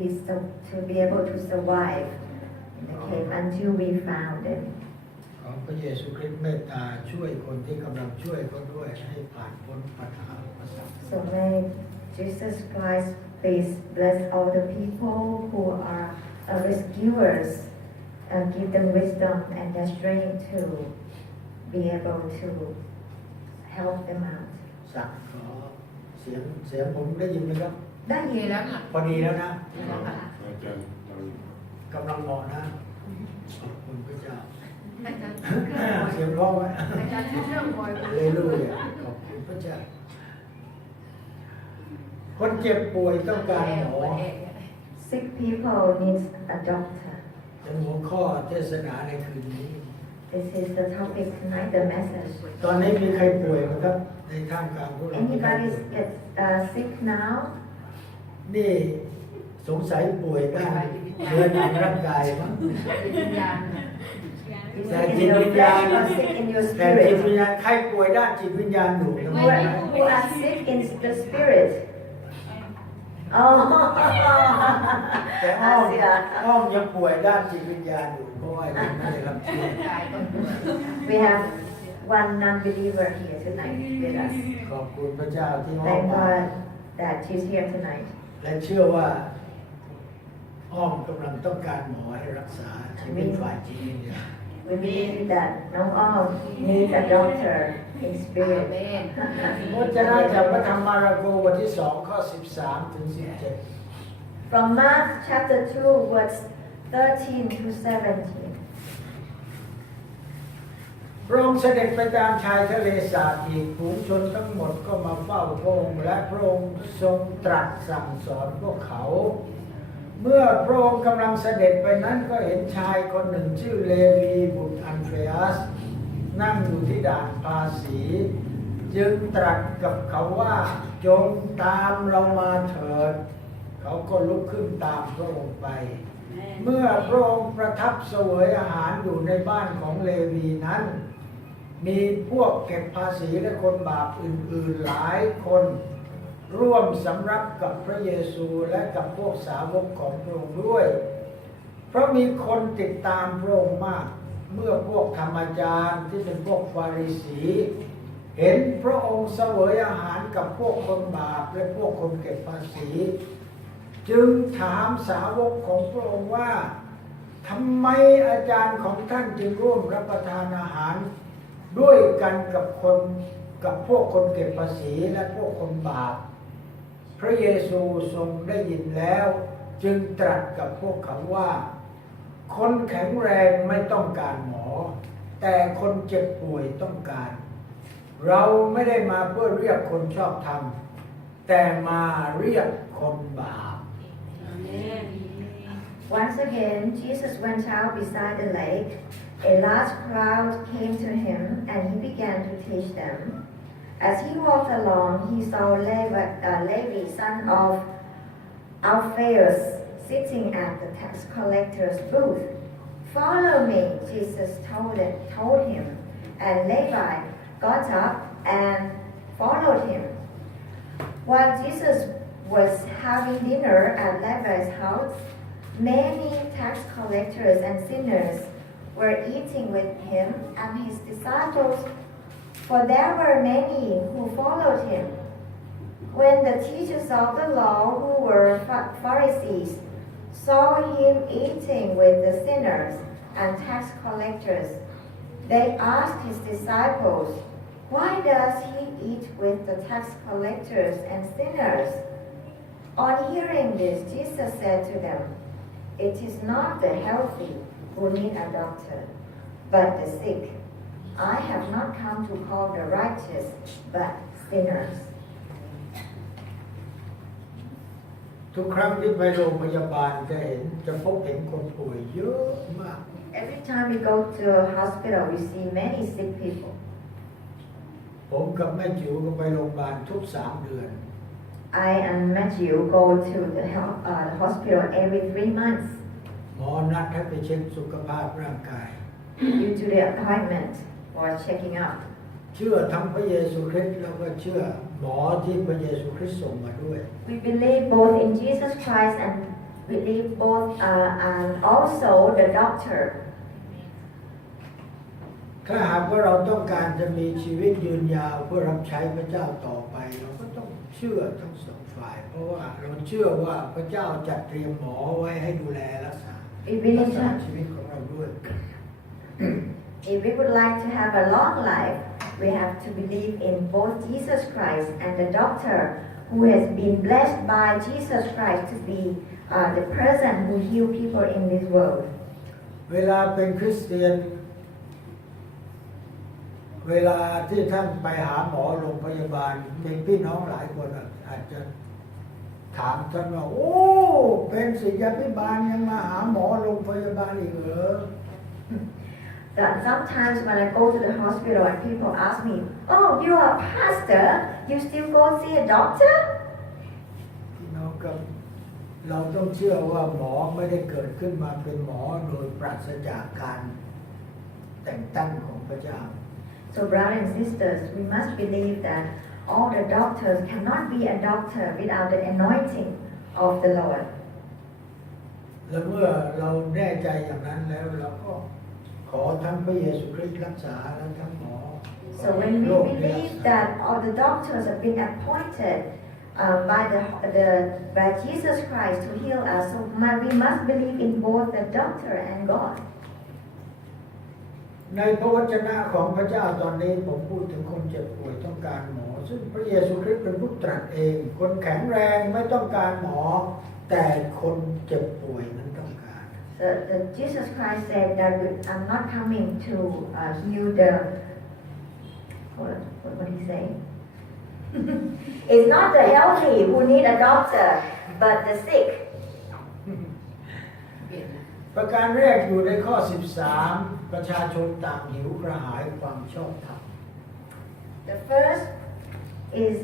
to be able to survive in the cave until we found them. ขอพระเยซูคริสต์เมตตาช่วยคนที่กำลังช่วยเขาด้วยให้ผ่านพ้นปัญหาอุปสรรค So may Jesus Christ please bless all the people who are rescuers, give them wisdom and the strength to be able to help them out. สักขอเสียงผมได้ยินไหมครับ ได้ยินแล้วค่ะ พอดีแล้วนะ แล้วค่ะ กำลังเหมาะนะขอบคุณพระเจ้าเสียงร้องไหมเลลูยาขอบคุณพระเจ้าคนเจ็บป่วยต้องการหมอ Sick people need a doctor. เป็นหัวข้อเทศนาในคืนนี้ This is the topic tonight, the message. ตอนนี้มีใครป่วยไหมครับในท่ามกลางพวกเรา Anybody get sick now? นี่สงสัยป่วยด้านเดินทางร่างกายมั้ง Is แต่ it จิ in ต your วิญญาณ flesh or sick in your แต่จิต spirit? วิญญาณใครป่วยด้านจิตวิญญาณอยู่นะ Who are sick in the spirit? Oh, แต่อ้อมยังป่วยด้านจิตวิญญาณอยู่เพราะว่ายังไม่ได้รับเชื้อ we have one non-believer here tonight with us. ขอบคุณพระเจ้าที่อ้อม Thank มา God that she's here tonight. และเชื่อว่าอ้อมกำลังต้องการหมอให้รักษาชีวิตฝ่ายจิตวิญญาณ We believe that Nong Om needs a doctor in spirit. พระเจ้าจากพระธรรมมาระโกบทที่2ข้อ13ถึง17 From Mark chapter 2, verse 13 to 17. พระองค์เสด็จไปตามชายทะเลสาบอีกฝูงชนทั้งหมดก็มาเฝ้าพระองค์และพระองค์ทรงตรัสสั่งสอนพวกเขา เมื่อพระองค์กำลังเสด็จไปนั้นก็เห็นชายคนหนึ่งชื่อเลวีบุตรอันเฟรอัสนั่งอยู่ที่ด่านภาษีจึงตรัสกับเขาว่าจงตามเรามาเถิดเขาก็ลุกขึ้นตามพระองค์ไป เมื่อพระองค์ประทับเสวยอาหารอยู่ในบ้านของเลวีนั้นมีพวกเก็บภาษีและคนบาปอื่นๆหลายคนร่วมสำรับกับพระเยซูและกับพวกสาวกของพระองค์ด้วยเพราะมีคนติดตามพระองค์มากเมื่อพวกธรรมจารย์ที่เป็นพวกฟาริสีเห็นพระองค์เสวยอาหารกับพวกคนบาปและพวกคนเก็บภาษีจึงถามสาวกของพระองค์ว่าทำไมอาจารย์ของท่านจึงร่วมรับประทานอาหารด้วยกันกับพวกคนเก็บภาษีและพวกคนบาปพระเยซูทรงได้ยินแล้วจึงตรัสกับพวกเขาว่าคนแข็งแรงไม่ต้องการหมอแต่คนเจ็บป่วยต้องการเราไม่ได้มาเพื่อเรียกคนชอบธรรมแต่มาเรียกคนบาป Once again, Jesus went out beside the lake. A large crowd came to him, and he began to teach them. As he walked along, he saw Levi, son of Alphaeus, sitting at the tax collector's booth. "Follow me," Jesus told him, and Levi got up and followed him. While Jesus was having dinner at Levi's house, many tax collectors and sinners were eating with him and his disciples, for there were many who followed him. When the teachers of the law, who were Pharisees, saw him eating with the sinners and tax collectors, they asked his disciples, "Why does he eat with the tax collectors and sinners?" On hearing this, Jesus said to them, "It is not the healthy who need a doctor, but the sick. I have not come to call the righteous, but sinners." ทุกครั้งที่ไปโรงพยาบาลจะพบเห็นคนป่วยเยอะมาก Every time we go to a hospital, we see many sick people. ผมกับแม่จิ๋วก็ไปโรงพยาบาลทุก3 เดือน I and Matthew go to the hospital every 3 months หมอนัดให้ไปเช็คสุขภาพร่างกาย due to the appointment or checking up. เชื่อทั้งพระเยซูคริสต์แล้วก็เชื่อหมอที่พระเยซูคริสต์ส่งมาด้วย We believe both in Jesus Christ and believe both and also the doctor. ถ้าหากว่าเราต้องการจะมีชีวิตยืนยาวเพื่อรับใช้พระเจ้าต่อไปเราก็ต้องเชื่อทั้งสองฝ่ายเพราะว่าเราเชื่อว่าพระเจ้าจัดเตรียมหมอไว้ให้ดูแลรักษาชีวิตของเราด้วย If we would like to have a long life, we have to believe in both Jesus Christ and the doctor who has been blessed by Jesus Christ to be the person who heal people in this world. เวลาเป็นคริสเตียนเวลาที่ท่านไปหาหมอโรงพยาบาลมีพี่น้องหลายคนอาจจะถามท่านว่าโอ้เป็นศิษยาภิบาลยังมาหาหมอโรงพยาบาลอีกเหรอ That sometimes when I go to the hospital and people ask me, "Oh, you are a pastor? You still go see a doctor?" พี่น้องครับเราต้องเชื่อว่าหมอไม่ได้เกิดขึ้นมาเป็นหมอโดยปราศจากการแต่งตั้งของพระเจ้า So brothers and sisters, we must believe that all the doctors cannot be a doctor without the anointing of the Lord. และเมื่อเราแน่ใจอย่างนั้นแล้วเราก็ขอทั้งพระเยซูคริสต์รักษาและทั้งหมอ So when we believe that all the doctors have been appointed by Jesus Christ to heal us, so we must believe in both the doctor and God. ในพระวจนะของพระเจ้าตอนนี้ผมพูดถึงคนเจ็บป่วยต้องการหมอซึ่งพระเยซูคริสต์เป็นผู้ตรัสเองคนแข็งแรงไม่ต้องการหมอแต่คนเจ็บป่วยนั้นต้องการ Jesus Christ said that I'm not coming to heal the what did he say? It's not the healthy who need a doctor, but the sick. ประการแรกอยู่ในข้อ 13 ประชาชนต่างหิวกระหายความชอบธรรม The first is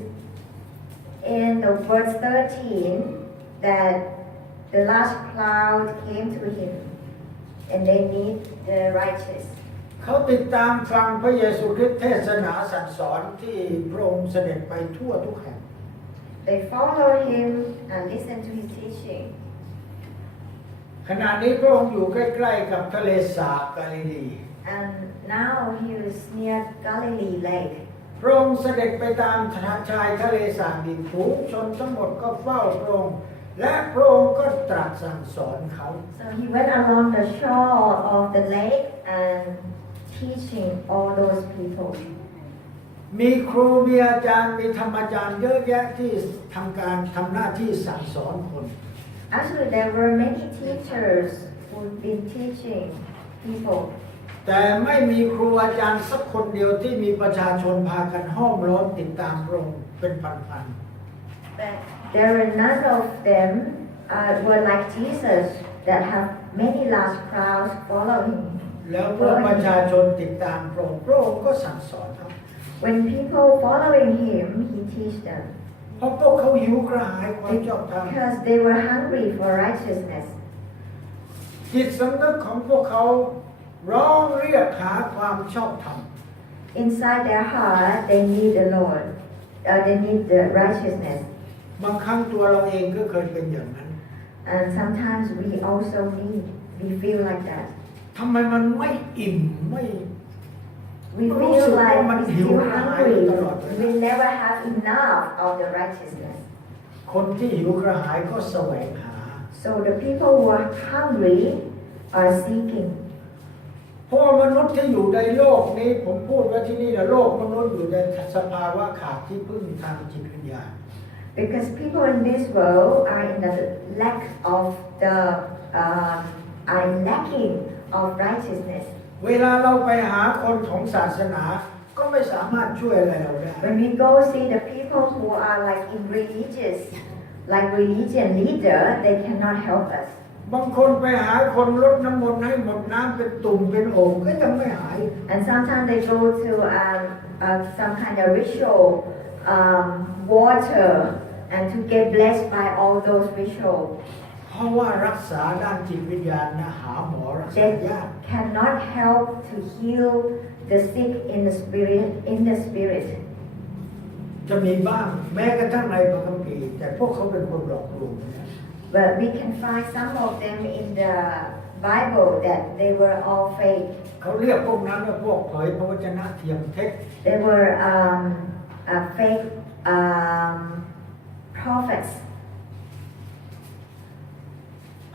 in the verse 13 that the large crowd came to him and they need the righteous. เขาติดตามฟังพระเยซูคริสต์เทศนาสั่งสอนที่พระองค์เสด็จไปทั่วทุกแห่ง They follow him and listen to his teaching. ขณะนี้พระองค์อยู่ใกล้ๆกับทะเลสาบกาลิลี And now he is near Galilee Lake. พระองค์เสด็จไปตามชายทะเลสาบอีกฝูงชนทั้งหมดก็เฝ้าพระองค์และพระองค์ก็ตรัสสั่งสอนเขา So he went along the shore of the lake and teaching all those people. มีครูมีอาจารย์มีธรรมอาจารย์เยอะแยะที่ทำหน้าที่สั่งสอนคน Actually, there were many teachers who've been teaching people. แต่ไม่มีครูอาจารย์สักคนเดียวที่มีประชาชนพากันห้อมล้อมติดตามพระองค์เป็นพัน But there were none of them were like Jesus that have many large crowds following. ๆแล้วเมื่อประชาชนติดตามพระองค์ก็สั่งสอนเขา When people following him, he teach them. เพราะพวกเขาหิวกระหายความชอบธรรม Because they were hungry for righteousness. จิตสำนึกของพวกเขาร้องเรียกหาความชอบธรรม Inside their heart, they need the Lord. They need the righteousness. บางครั้งตัวเราเองก็เคยเป็นอย่างนั้น And sometimes we feel like that. ทำไมมันไม่อิ่มไม่ We feel like we're still hungry. We never have enough of the righteousness. คนที่หิวกระหายก็แสวงหา So the people who are hungry are seeking. เพราะมนุษย์ที่อยู่ในโลกนี้ผมพูดว่าที่นี่นะโลกมนุษย์อยู่ในสภาวะขาดที่พึ่งทางจิตวิญญาณ Because people in this world are in the lack of are lacking of righteousness. เวลาเราไปหาคนของศาสนาก็ไม่สามารถช่วยอะไรเราได้ When we go see the people who are like in religion leader, they cannot help us. บางคนไปหาคนรดน้ำมนต์ให้หมดน้ำเป็นตุ่มเป็นโอ่งก็ยังไม่หาย And sometimes they go to some kind of ritual water and to get blessed by all those rituals. เพราะว่ารักษาด้านจิตวิญญาณนะหาหมอรักษายาก They cannot help to heal the sick in the spirit. จะมีบ้างแม้กระทั่งในพระคัมภีร์แต่พวกเขาเป็นคนหลอกลวงนะ But we can find some of them in the Bible that they were all fake. เขาเรียกพวกนั้นว่าพวกเผยพระวจนะเทียมเท็จ They were fake prophets,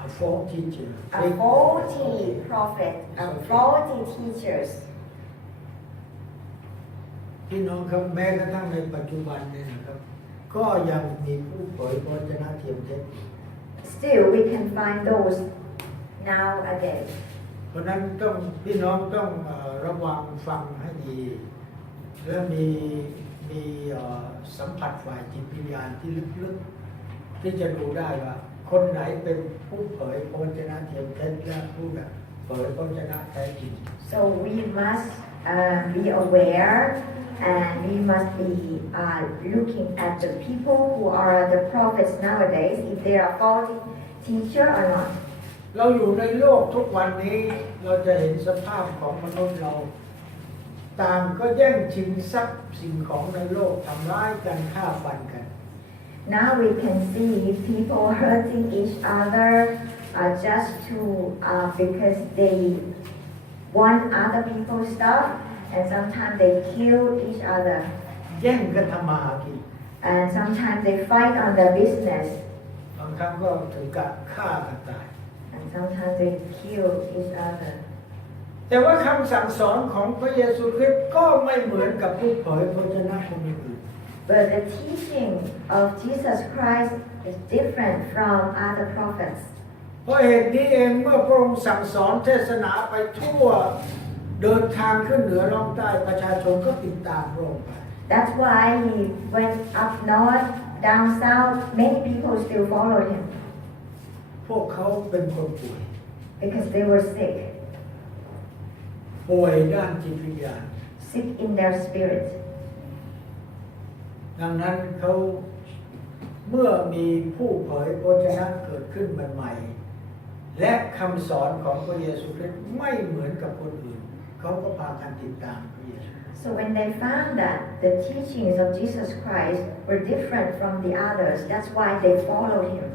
a false teacher a faulty prophet, a faulty teachers. พี่น้องครับแม้กระทั่งในปัจจุบันเนี่ยนะครับก็ยังมีผู้เผยพระวจนะเทียมเท็จ Still, we can find those nowadays. เพราะนั้นต้องพี่น้องต้องระวังฟังให้ดีและมีสัมผัสฝ่ายจิตวิญญาณที่ลึกๆที่จะดูได้ว่าคนไหนเป็นผู้เผยพระวจนะเทียมเท็จและผู้แบบเผยพระวจนะแท้จริง So we must be aware and we must be looking at the people who are the prophets nowadays, if they are faulty teacher or not. เราอยู่ในโลกทุกวันนี้เราจะเห็นสภาพของมนุษย์เราต่างก็แย่งชิงทรัพย์สิ่งของในโลกทำร้ายกันฆ่าฟันกัน Now we can see people hurting each other just to because they want other people's stuff, and sometimes they kill each other. แย่งกันทำมาหากิน And sometimes they fight on their business, บางครั้งก็ถึงกับฆ่ากันตาย and sometimes they kill each other. แต่ว่าคำสั่งสอนของพระเยซูคริสต์ก็ไม่เหมือนกับผู้เผยพระวจนะคนอื่น But the teaching of Jesus Christ is different from other prophets. เพราะเหตุนี้เองเมื่อพระองค์สั่งสอนเทศนาไปทั่วเดินทางขึ้นเหนือล่องใต้ประชาชนก็ติดตามพระองค์ไป That's why he went up north, down south. Many people still followed him พวกเขาเป็นคนป่วย because they were sick, ป่วยด้านจิตวิญญาณ sick in their spirit. ดังนั้นเขาเมื่อมีผู้เผยพระวจนะเกิดขึ้นใหม่ๆและคำสอนของพระเยซูคริสต์ไม่เหมือนกับคนอื่นเขาก็พากันติดตามพระเยซู So when they found that the teachings of Jesus Christ were different from the others, that's why they followed him.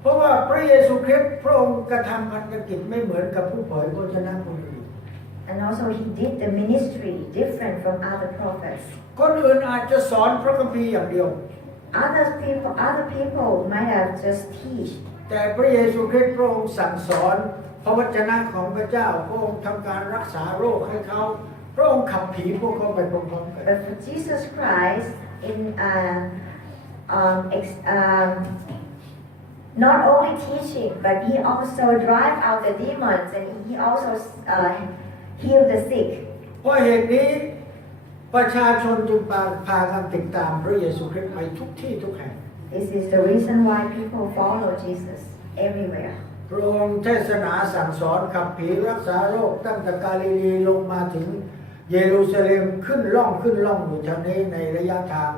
เพราะว่าพระเยซูคริสต์พระองค์กระทำพันธกิจไม่เหมือนกับผู้เผยพระวจนะคนอื่น And also he did the ministry different from other prophets. คนอื่นอาจจะสอนพระคัมภีร์อย่างเดียว Other people might have just teach. แต่พระเยซูคริสต์พระองค์สั่งสอนพระวจนะของพระเจ้าพระองค์ทำการรักษาโรคให้เขาพระองค์ขับผีพวกเขาไปพร้อมๆกัน But for Jesus Christ, in not only teaching, but he also drive out the demons and he also heal the sick. เพราะเหตุนี้ประชาชนจึงพากันติดตามพระเยซูคริสต์ไปทุกที่ทุกแห่ง This is the reason why people follow Jesus everywhere. พระองค์เทศนาสั่งสอนขับผีรักษาโรคตั้งแต่กาลิลีลงมาถึงเยรูซาเล็มขึ้นล่องอยู่ทางนี้ในระยะทาง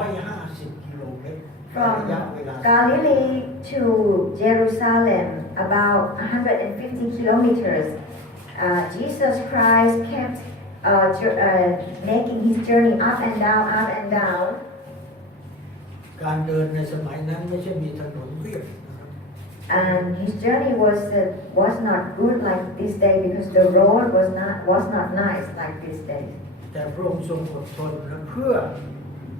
150 กิโลเมตร From Galilee to Jerusalem, about 150 kilometers, Jesus Christ kept making his journey up and down. การเดินในสมัยนั้นไม่ใช่มีถนนเรียบ And his journey was not good like this day because the road was not nice like this day. แต่พระองค์ทรงอดทนและเพื่อ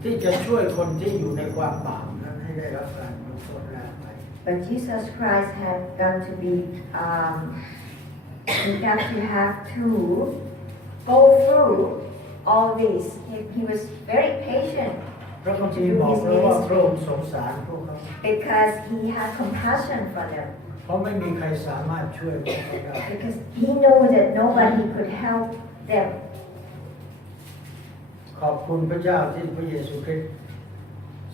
ที่จะช่วยคนที่อยู่ในความบาปนั้นให้ได้รับการลดโทษแล้วไป But Jesus Christ had got to be he got to have to go through all this. He was very patient พระคัมภีร์บอกเลยว่าพระองค์สงสารพวกเขา because he had compassion for them. เพราะไม่มีใครสามารถช่วยพวกเขาได้ Because he knew that nobody could help them. ขอบคุณพระเจ้าที่พระเยซูคริสต์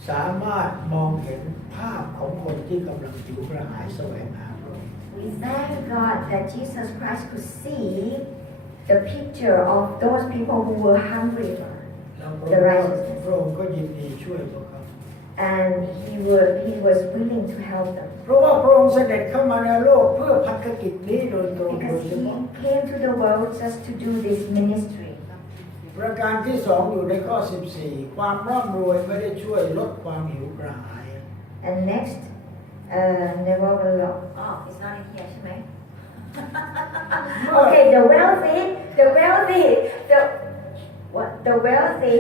สามารถมองเห็นภาพของคนที่กำลังหิวกระหายแสวงหาพระองค์ We thank God that Jesus Christ could see the picture of those people who were hungry for แล้ว the righteousness. พระองค์ก็ยินดีช่วยพวกเขา And he was willing to help them. เพราะว่าพระองค์เสด็จเข้ามาในโลกเพื่อพันธกิจนี้โดยตรงโด Because ยเฉ he พาะ came to the world just to do this ministry. ประการที่สองอยู่ในข้อ 14 ความร่ำรวยไม่ได้ช่วยลดความหิวกระหาย And next, never belong. Oh, it's not in here, ใช่ไหม Okay, the wealthy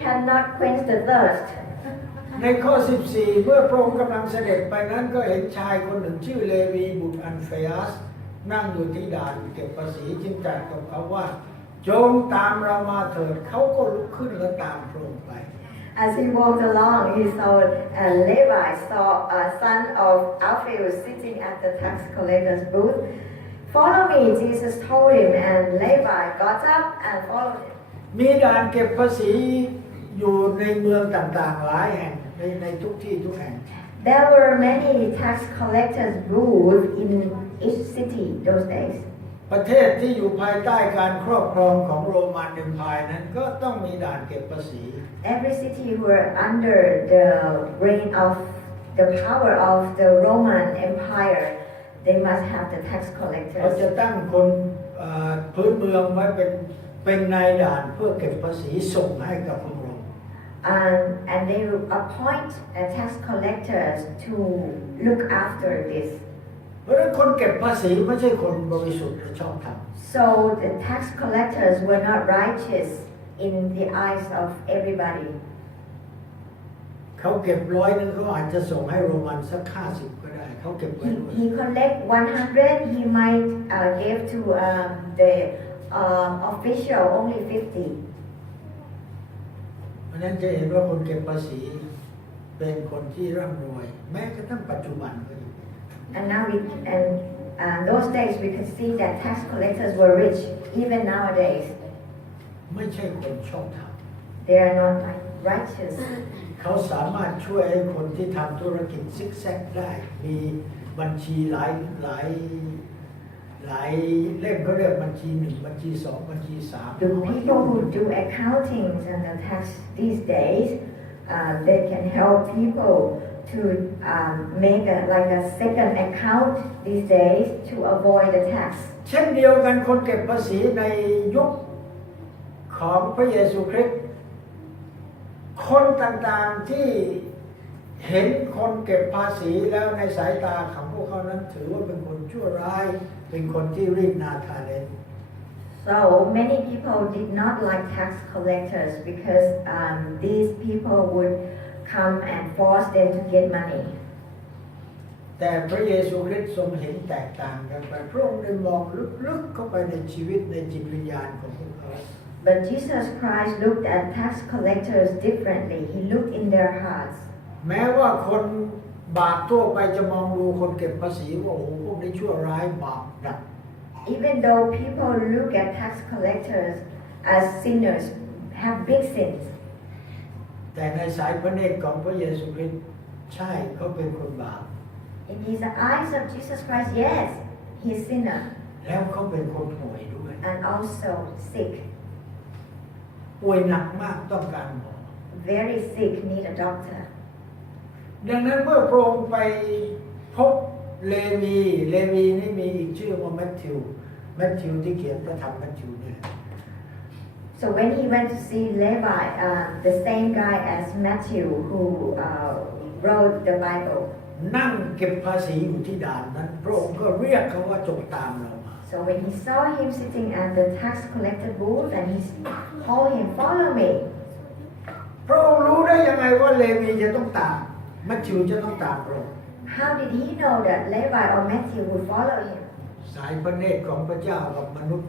cannot quench the thirst. ในข้อ 14 เมื่อพระองค์กำลังเสด็จไปนั้นก็เห็นชายคนหนึ่งชื่อเลวีบุตรอันเฟอัสนั่งอยู่ที่ด่านเก็บภาษีจึงตรัสกับเขาว่าจงตามเรามาเถิดเขาก็ลุกขึ้นและตามพระองค์ไป As he walked along, he saw Levi, son of Alphaeus, sitting at the tax collector's booth. Follow me, Jesus told him, and Levi got up and followed him. มีด่านเก็บภาษีอยู่ในเมืองต่างๆหลายแห่งในทุกที่ทุกแห่ง There were many tax collectors' booths in each city those days. ประเทศที่อยู่ภายใต้การครอบครองของโรมันเอ็มไพร์นั้นก็ต้องมีด่านเก็บภาษี Every city were under the reign of the power of the Roman Empire. They must have the tax เขา collectors. จะตั้งคนพื้นเมืองไว้เป็นนายด่านเพื่อเก็บภาษีส่งให้กับพระองค์ And they will appoint tax collectors to look after this. เพราะฉะนั้นคนเก็บภาษีไม่ใช่คนบริสุทธิ์หรือชอบธรรม So the tax collectors were not righteous in the eyes of everybody. เขาเก็บ100นึงเขาอาจจะส่งให้โรมันสัก50ก็ได้เขาเก็บไว้ด้วย He collect 100. He might give to the official only 50. เพราะฉะนั้นจะเห็นว่าคนเก็บภาษีเป็นคนที่ร่ำรวยแม้กระทั่งปัจจุบันก็อยู่ And now those days we could see that tax collectors were rich even nowadays. ไม่ใช่คนชอบธรรม They are not like righteous. เขาสามารถช่วยให้คนที่ทำธุรกิจซิกแซกได้มีบัญชีหลายเล่มเขาเรียกบัญชี1บัญชี2บัญชี3 The people who do accounting and the tax these days, they can help people to make like a second account these days to avoid the tax. เช่นเดียวกันคนเก็บภาษีในยุคของพระเยซูคริสต์คนต่างๆที่เห็นคนเก็บภาษีแล้วในสายตาของพวกเขานั้นถือว่าเป็นคนชั่วร้ายเป็นคนที่รีดนาทาเล่น So many people did not like tax collectors because these people would come and force them to get money. แต่พระเยซูคริสต์ทรงเห็นแตกต่างกันไปพระองค์ได้มองลึกๆเข้าไปในชีวิตในจิตวิญญาณของพวกเขา But Jesus Christ looked at tax collectors differently. He looked in their hearts. แม้ว่าคนบาปทั่วไปจะมองดูคนเก็บภาษีว่าโอ้โหพวกนี้ชั่วร้ายบาปหนัก Even though people look at tax collectors as sinners, have big sins. แต่ในสายพระเนตรของพระเยซูคริสต์ใช่เขาเป็นคนบาป In his eyes of Jesus Christ, yes, he's sinner แล้วเขาเป็นคนป่วยด้วย and also sick. ป่วยหนักมากต้องการหมอ Very sick, need a doctor. ดังนั้นเมื่อพระองค์ไปพบเลวีนี่มีอีกชื่อว่าแมทธิวที่เขียนพระธรรมแมทธิวเนี่ย So when he went to see Levi, the same guy as Matthew who wrote the Bible. นั่งเก็บภาษีอยู่ที่ด่านนั้นพระองค์ก็เรียกเขาว่าจงตามเรามา So when he saw him sitting at the tax collector booth and he called him, follow me. พระองค์รู้ได้ยังไงว่าเลวีจะต้องตามมัทธิวจะต้องตามพระองค์ How did he know that Levi or Matthew would follow him? สายพระเนตรของพระเจ้ากับมนุษย์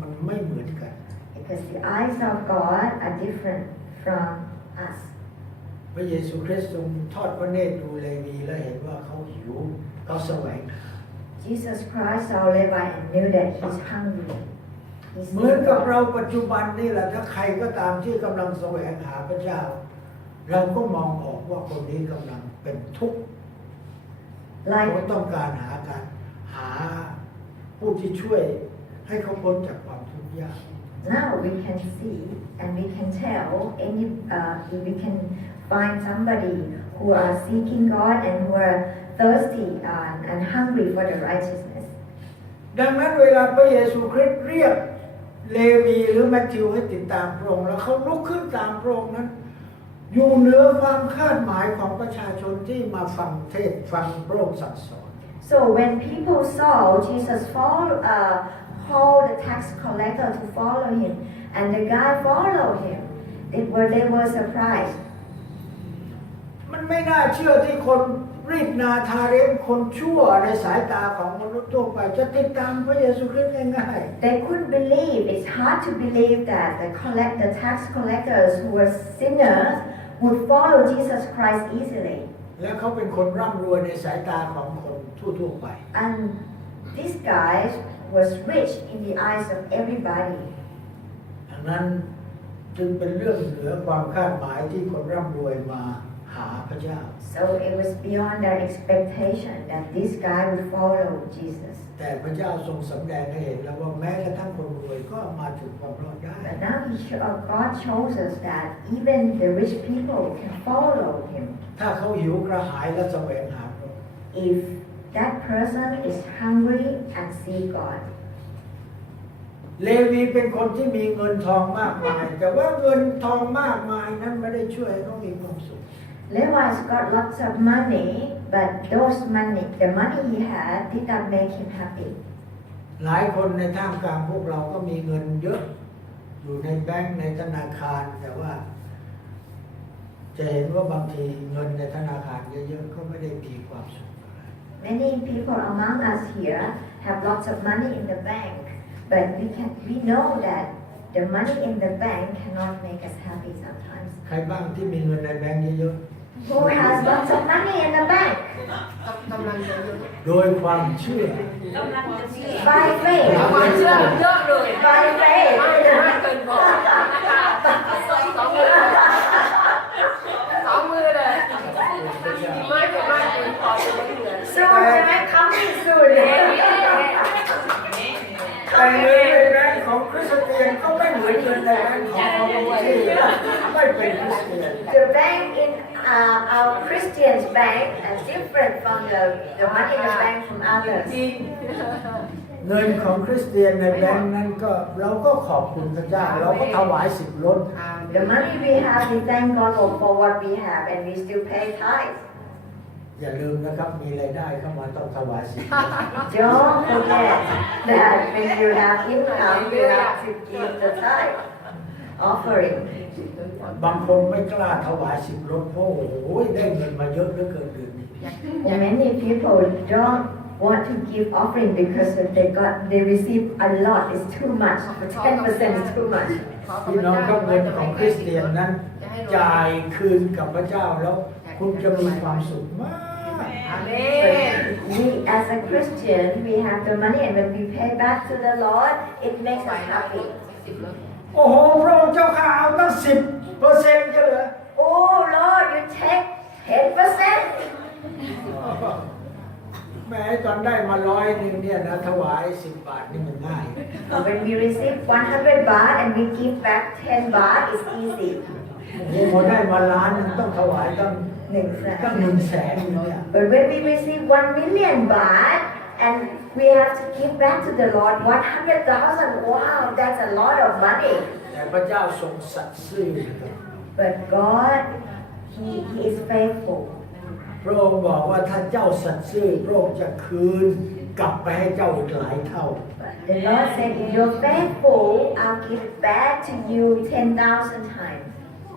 มันไม่เหมือนกัน Because the eyes of God are different from us. พระเยซูคริสต์ทรงทอดพระเนตรดูเลวีและเห็นว่าเขาหิวเขาแสวง Jesus Christ saw Levi and knew that he's hungry. เหมือนกับเราปัจจุบันนี่แหละถ้าใครก็ตามที่กำลังแสวงหาพระเจ้าเราก็มองออกว่าคนนี้กำลังเป็นทุกข์เขาต้องการหาผู้ที่ช่วยให้เขาพ้นจากความทุกข์ยาก Now we can see and we can tell we can find somebody who are seeking God and who are thirsty and hungry for the righteousness. ดังนั้นเวลาพระเยซูคริสต์เรียกเลวีหรือแมทธิวให้ติดตามพระองค์แล้วเขาลุกขึ้นตามพระองค์นั้น อยู่เหนือความคาดหมายของประชาชนที่มาฟังเทศน์ฟังพระองค์สั่งสอน So when people saw Jesus call the tax collector to follow him, and the guy followed him, they were surprised. มันไม่น่าเชื่อที่คนรีดนาทาเรนคนชั่วในสายตาของมนุษย์ทั่วไปจะติดตามพระเยซูคริสต์ง่ายๆ They couldn't believe. It's hard to believe that the tax collectors who were sinners would follow Jesus Christ easily. และเขาเป็นคนร่ำรวยในสายตาของคนทั่วๆไป And this guy was rich in the eyes of everybody. ดังนั้นจึงเป็นเรื่องเหนือความคาดหมายที่คนร่ำรวยมาหาพระเจ้า So it was beyond their expectation that this guy would follow Jesus. แต่พระเจ้าทรงสำแดงให้เห็นแล้วว่าแม้กระทั่งคนรวยก็มาถึงความรอดได้ But now God shows us that even the rich people can follow him. ถ้าเขาหิวกระหายและแสวงหาพระองค์ If that person is hungry and seek God. เลวีเป็นคนที่มีเงินทองมากมายแต่ว่าเงินทองมากมายนั้นไม่ได้ช่วยให้เขามีความสุข Levi's got lots of money, but the money he had did not make him happy. หลายคนในท่ามกลางพวกเราก็มีเงินเยอะอยู่ในแบงก์ในธนาคารแต่ว่าจะเห็นว่าบางทีเงินในธนาคารเยอะๆก็ไม่ได้มีความสุข Many people among us here have lots of money in the bank, but we know that the money in the bank cannot make us happy sometimes. ใครบ้างที่มีเงินในแบงก์เยอะ Who has lots of money in the bank? ๆโดยความเชื่อ By faith. ความเชื่อเยอะเลย By faith. ไม่เกินบอกสองมือเลยไม่เกินพอจะไม่เหลือ Soon, coming soon. แต่เงินในแบงก์ของคริสเตียนก็ไม่เหมือนเงินในแบงก์ของคนที่ไม่เป็นคริสเตียน The bank in our Christian's bank is different from the money in the bank from others. เงินของคริสเตียนในแบงก์นั้นก็เราก็ขอบคุณพระเจ้าเราก็ถวาย10 ล้น The money we have, we thank God for what we have, and we still pay tithes. อย่าลืมนะครับมีรายได้เข้ามาต้องถวาย10 Don't forget that when you have income, you have to give the tithe offering. บางคนไม่กล้าถวาย10 ล้นเพราะโอ้โหได้เงินมาเยอะเหลือเกินเดือนนี้ Many people don't want to give offering because they receive a lot. It's too much. 10% is too much. พี่น้องครับเงินของคริสเตียนนั้นจ่ายคืนกับพระเจ้าแล้วคุณจะมีความสุขมาก We, as a Christian, we have the money, and when we pay back to the Lord, it makes us happy. โอ้โหพระองค์เจ้าข้าเอาตั้ง10%กันเหรอ Oh Lord, you take 10%. แม้ตอนได้มา100เนี่ยนะถวาย10 บาทนี่มันง่าย When we receive 100 baht and we give back 10 baht, it's easy. โอ้โหพอได้มาล้านนึงต้องถวายตั้ง 100,000เนี่ย But when we receive 1 million baht and we have to give back to the Lord 100,000, wow, that's a lot of money. แต่พระเจ้าทรงสัตย์ซื่อนะครับ But God, He is faithful. พระองค์บอกว่าถ้าเจ้าสัตย์ซื่อพระองค์จะคืนกลับไปให้เจ้าอีกหลายเท่า The Lord said, if you're faithful, I'll give back to you 10,000 times.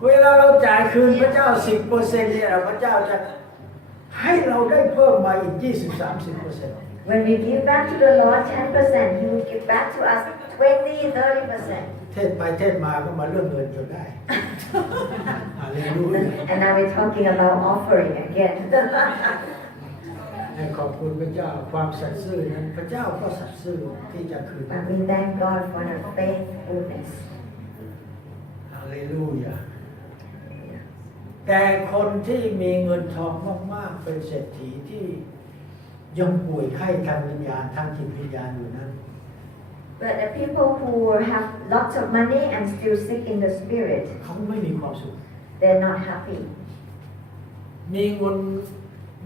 เวลาเราจ่ายคืนพระเจ้า 10% เนี่ยพระเจ้าจะให้เราได้เพิ่มมาอีก 20-30% When we give back to the Lord 10%, He will give back to us 20-30%. เทศไปเทศมาก็มาเรื่องเงินจนได้ อาเลลูยา And now we're talking about offering again. ให้ขอบคุณพระเจ้าความสัตย์ซื่อนั้นพระเจ้าก็สัตย์ซื่อที่จะคืน But we thank God for the faithfulness. อาเลลูยาแต่คนที่มีเงินทองมากๆเป็นเศรษฐีที่ยังป่วยไข้ทางวิญญาณทางจิตวิญญาณอยู่นั้น But the people who have lots of money and still sick in the spirit, เขาไม่มีความสุข they're not happy.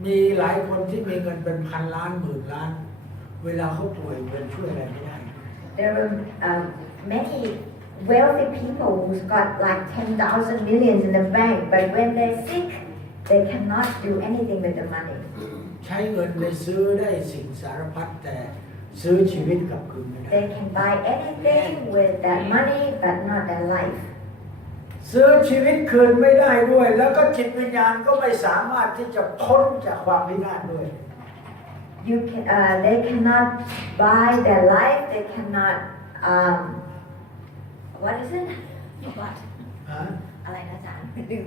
มีหลายคนที่มีเงินเป็นพันล้านหมื่นล้าน เวลาเขาป่วยเงินช่วยอะไรไม่ได้ There are many wealthy people who's got like 10,000 millions in the bank, but when they're sick, they cannot do anything with the money. ใช้เงินไปซื้อได้สิ่งสารพัดแต่ซื้อชีวิตกลับคืนไม่ได้ They can buy anything with that money, but not their life. ซื้อชีวิตคืนไม่ได้ด้วยแล้วก็จิตวิญญาณก็ไม่สามารถที่จะพ้นจากความพินาศด้วย They cannot buy their life. They cannot. What is it? What? อะไรนะอาจารย์ไม่ลืม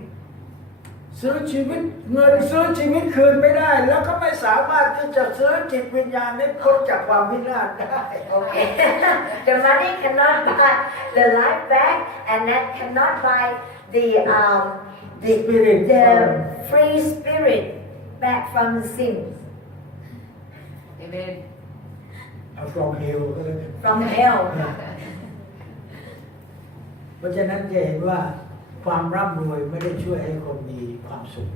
ซื้อชีวิตเงินซื้อชีวิตคืนไม่ได้แล้วก็ไม่สามารถที่จะซื้อจิตวิญญาณให้พ้นจากความพินาศได้ Okay. The money cannot buy the life back, and that cannot buy the Spirit the from- free spirit back from the sins, Amen. from hell ก็แล้วกัน from hell. เพราะฉะนั้นจะเห็นว่าความร่ำรวยไม่ได้ช่วยให้คนมีความสุข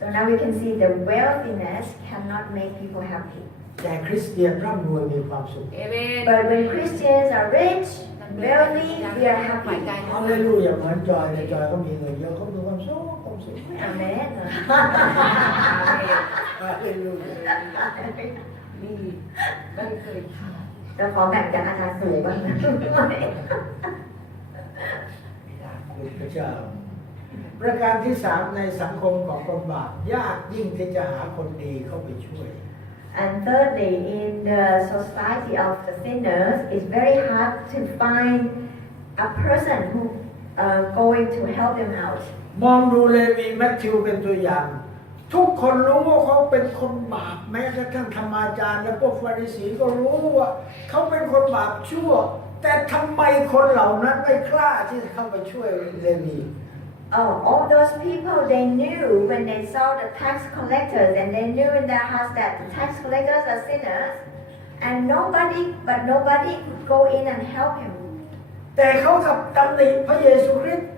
So now we can see the wealthiness cannot make people happy. แต่คริสเตียนร่ำรวยมีความสุข Amen. But when Christians are rich, wealthy, we are happy. เขาไม่รู้อย่างเหมือนจอยแต่จอยเขามีเงินเยอะเขามีความสุขความสุข Amen. ไม่รู้ นี่ไม่เคยท เราขอแบ่งจากอาจารย์สูงบ้างนะ คุณพระเจ้าประการที่สามในสังคมของคนบาปยากยิ่งที่จะหาคนดีเข้าไปช่วย And thirdly, in the society of the sinners, it's very hard to find a person who going to help them out. มองดูเลวีแมทธิวเป็นตัวอย่าง ทุกคนรู้ว่าเขาเป็นคนบาปแม้กระทั่งธรรมาจารย์และพวกฟาริสีก็รู้ว่าเขาเป็นคนบาปชั่วแต่ทำไมคนเหล่านั้นไม่กล้าที่จะเข้าไปช่วยเลวี Oh, all those people, they knew when they saw the tax collectors, and they knew in their hearts that the tax collectors are sinners, and nobody could go in and help him. แต่เขากลับตำหนิพระเยซูคริสต์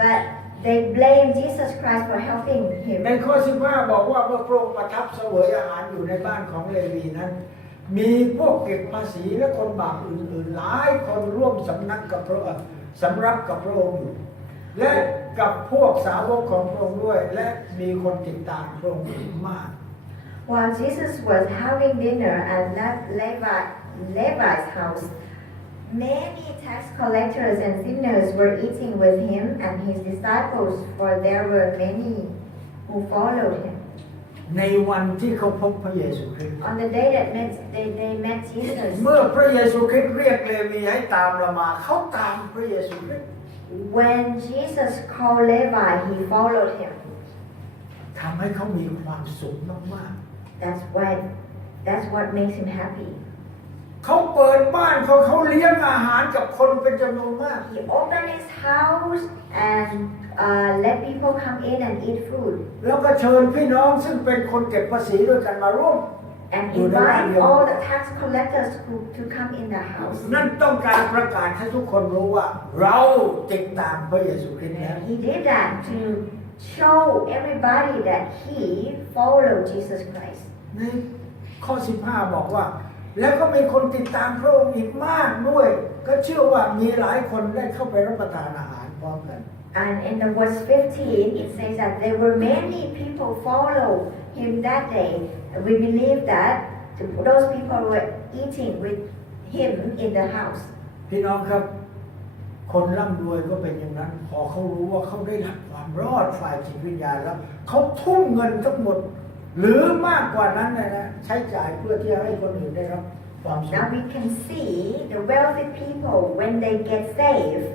But they blame Jesus Christ for helping him. ในข้อ15บอกว่าเมื่อพระองค์ประทับเสวยอาหารอยู่ในบ้านของเลวีนั้น มีพวกเก็บภาษีและคนบาปอื่นๆหลายคนร่วมสำรับกับพระองค์อยู่และกับพวกสาวกของพระองค์ด้วยและมีคนติดตามพระองค์มาก While Jesus was having dinner at Levi's house, many tax collectors and sinners were eating with him and his disciples, for there were many who followed him. ในวันที่เขาพบพระเยซูคริสต์ On the day that they met Jesus, เมื่อพระเยซูคริสต์เรียกเลวีให้ตามเรามาเขาตามพระเยซูคริสต์ when Jesus called Levi, he followed him. ทำให้เขามีความสุขมาก That's what makes him happy. ๆเขาเปิดบ้านเขาเลี้ยงอาหารกับคนเป็นจำนวนมาก He opened his house and let people come in and eat food. แล้วก็เชิญพี่น้องซึ่งเป็นคนเก็บภาษีด้วยกันมาร่วม And invite all the tax collectors to come in the house. นั่นต้องการประกาศให้ทุกคนรู้ว่าเราติดตามพระเยซูคริสต์แล้ว He did that to show everybody that he followed Jesus Christ. ในข้อ15บอกว่าแล้วก็มีคนติดตามพระองค์อีกมากด้วยก็เชื่อว่ามีหลายคนได้เข้าไปรับประทานอาหารพร้อมกัน And in the verse 15, it says that there were many people follow him that day. We believe that those people were eating with him in the house. พี่น้องครับคนร่ำรวยก็เป็นอย่างนั้นพอเขารู้ว่าเขาได้รับความรอดฝ่ายจิตวิญญาณแล้วเขาทุ่มเงินทั้งหมดหรือมากกว่านั้นนะใช้จ่ายเพื่อที่จะให้คนอื่นได้รับความสุข Now we can see the wealthy people, when they get saved,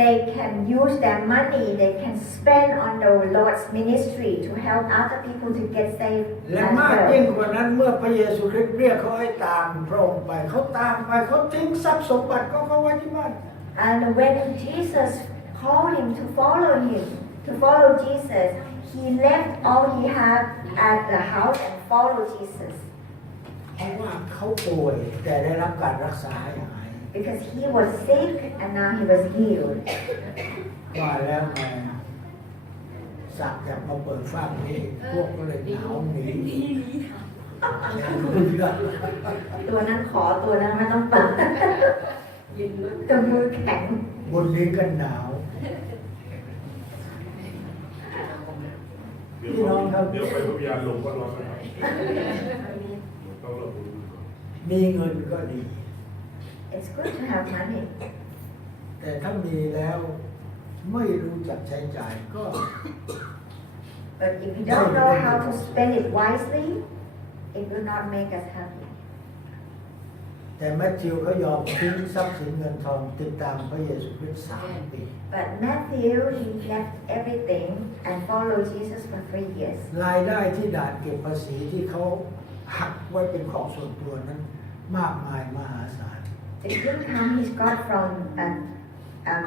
they can use their money, they can spend on the Lord's ministry to help other people to get saved และ as มากยิ่ง well. กว่านั้นเมื่อพระเยซูคริสต์เรียกเขาให้ตามพระองค์ไปเขาตามไปเขาทิ้งทรัพย์สมบัติเขาไว้ที่บ้าน And when Jesus called him to follow Jesus, he left all he had at the house and followed Jesus. เพราะว่าเขาป่วยแต่ได้รับการรักษาหาย Because he was sick and now he was healed. ว่าแล้วไงสักจากมาเปิดฟ้านี้พวกก็เลยหนาวหนี ตัวนั้นขอตัวนั้นไม่ต้องเปิด ยินนะ the มือแข็ง บนนี้กันหนาว เดี๋ยวไปพยานลงก็ร้อนนะครับต้องระบุ มีเงินก็ดี it's good to have money แต่ถ้ามีแล้วไม่รู้จักใช้จ่ายก็ but if you don't know how to spend it wisely it will not make us happy แต่แมทธิวเขายอมทิ้งทรัพย์สินเงินทองติดตามพระเยซูคริสต์3 ปี but Matthew he left everything and followed Jesus for 3 years รายได้ที่ด่านเก็บภาษีที่เขาหักไว้เป็นของส่วนตัวนั้นมากมายมหาศาล the income he got from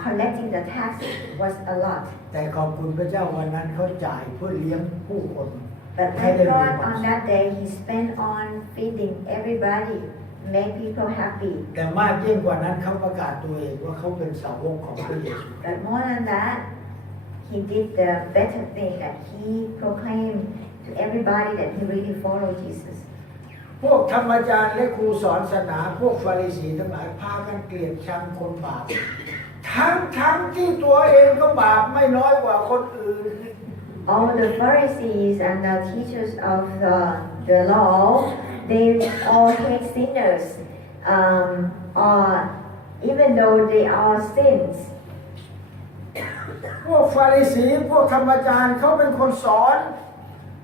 collecting the tax was a lot แต่ขอบคุณพระเจ้าวันนั้นเขาจ่ายเพื่อเลี้ยงผู้คน but ให้ thank ได้มี God ความ on สุข that day he spent on feeding everybody make people happy แต่มากยิ่งกว่านั้นเขาประกาศตัวเองว่าเขาเป็นสาวกของพระเยซู but more than that he did the better thing that he proclaimed to everybody that he really followed Jesus พวกธรรมจารย์และครูสอนศาสนาพวกฟาริสีทั้งหลายพากันเกลียดชังคนบาปทั้งที่ตัวเองก็บาปไม่น้อยกว่าคนอื่น all the Pharisees and the teachers of the law they all hate sinners or even though they are sins พวกฟาริสีพวกธรรมจารย์เขาเป็นคนสอน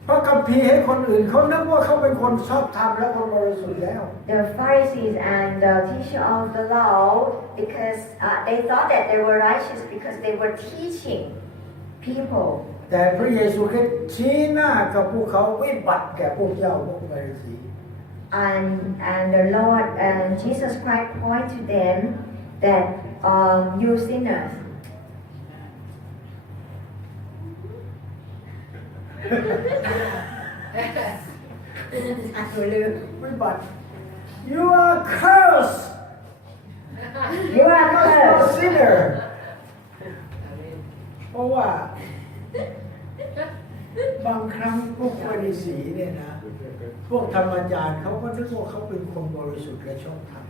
พระคัมภีร์ให้คนอื่นเขานึกว่าเขาเป็นคนชอบธรรมและคนบริสุทธิ์แล้ว the Pharisees and the teacher of the law because they thought that they were righteous because they were teaching people แต่พระเยซูคริสต์ชี้หน้ากับพวกเขาวิบัติแก่พวกเจ้าพวกฟาริสี and the Lord and Jesus Christ point to them that you sinners วิบัติ you are cursed you are not a cursed sinner เพราะว่าบางครั้งพวกฟาริสีเนี่ยนะพวกธรรมจารย์เขาก็นึกว่าเขาเป็นคนบริสุทธิ์และชอบธรรม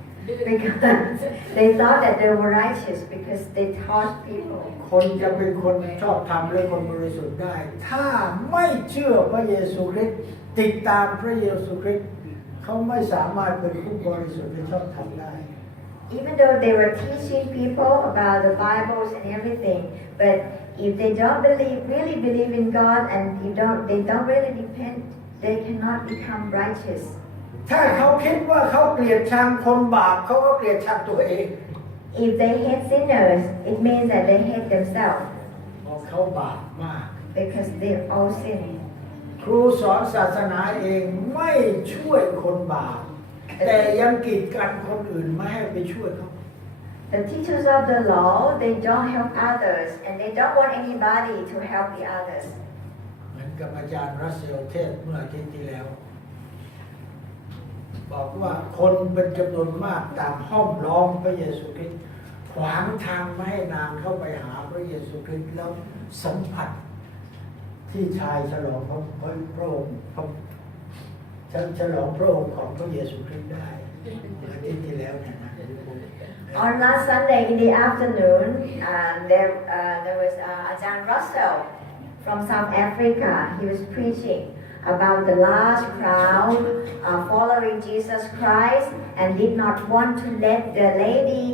because they thought that they were righteous because they taught people คนจะเป็นคนชอบธรรมและคนบริสุทธิ์ได้ ถ้าไม่เชื่อพระเยซูคริสต์ติดตามพระเยซูคริสต์เขาไม่สามารถเป็นผู้บริสุทธิ์และชอบธรรมได้ even though they were teaching people about the Bibles and everything but if they don't really believe in God and they don't really repent they cannot become righteous ถ้าเขาคิดว่าเขาเกลียดชังคนบาปเขาก็เกลียดชังตัวเอง if they hate sinners it means that they hate themselves เพราะเขาบาปมาก because they all sin ครูสอนศาสนาเองไม่ช่วยคนบาปแต่ยังกีดกันคนอื่นไม่ให้ไปช่วยเขา the teachers of the law they don't help others and they don't want anybody to help the others เหมือนกับอาจารย์รัสเซลเทศเมื่ออาทิตย์ที่แล้วบอกว่าคนเป็นจำนวนมากต่างห้อมล้อมพระเยซูคริสต์ขวางทางไม่ให้นางเข้าไปหาพระเยซูคริสต์แล้วสัมผัสที่ชายฉลองพระองค์ฉลองพระองค์ของพระเยซูคริสต์ได้อาทิตย์ที่แล้วเนี่ยนะ On last Sunday in the afternoon, there was Ajahn Russell from South Africa. He was preaching about the large crowd following Jesus Christ and did not want to let the lady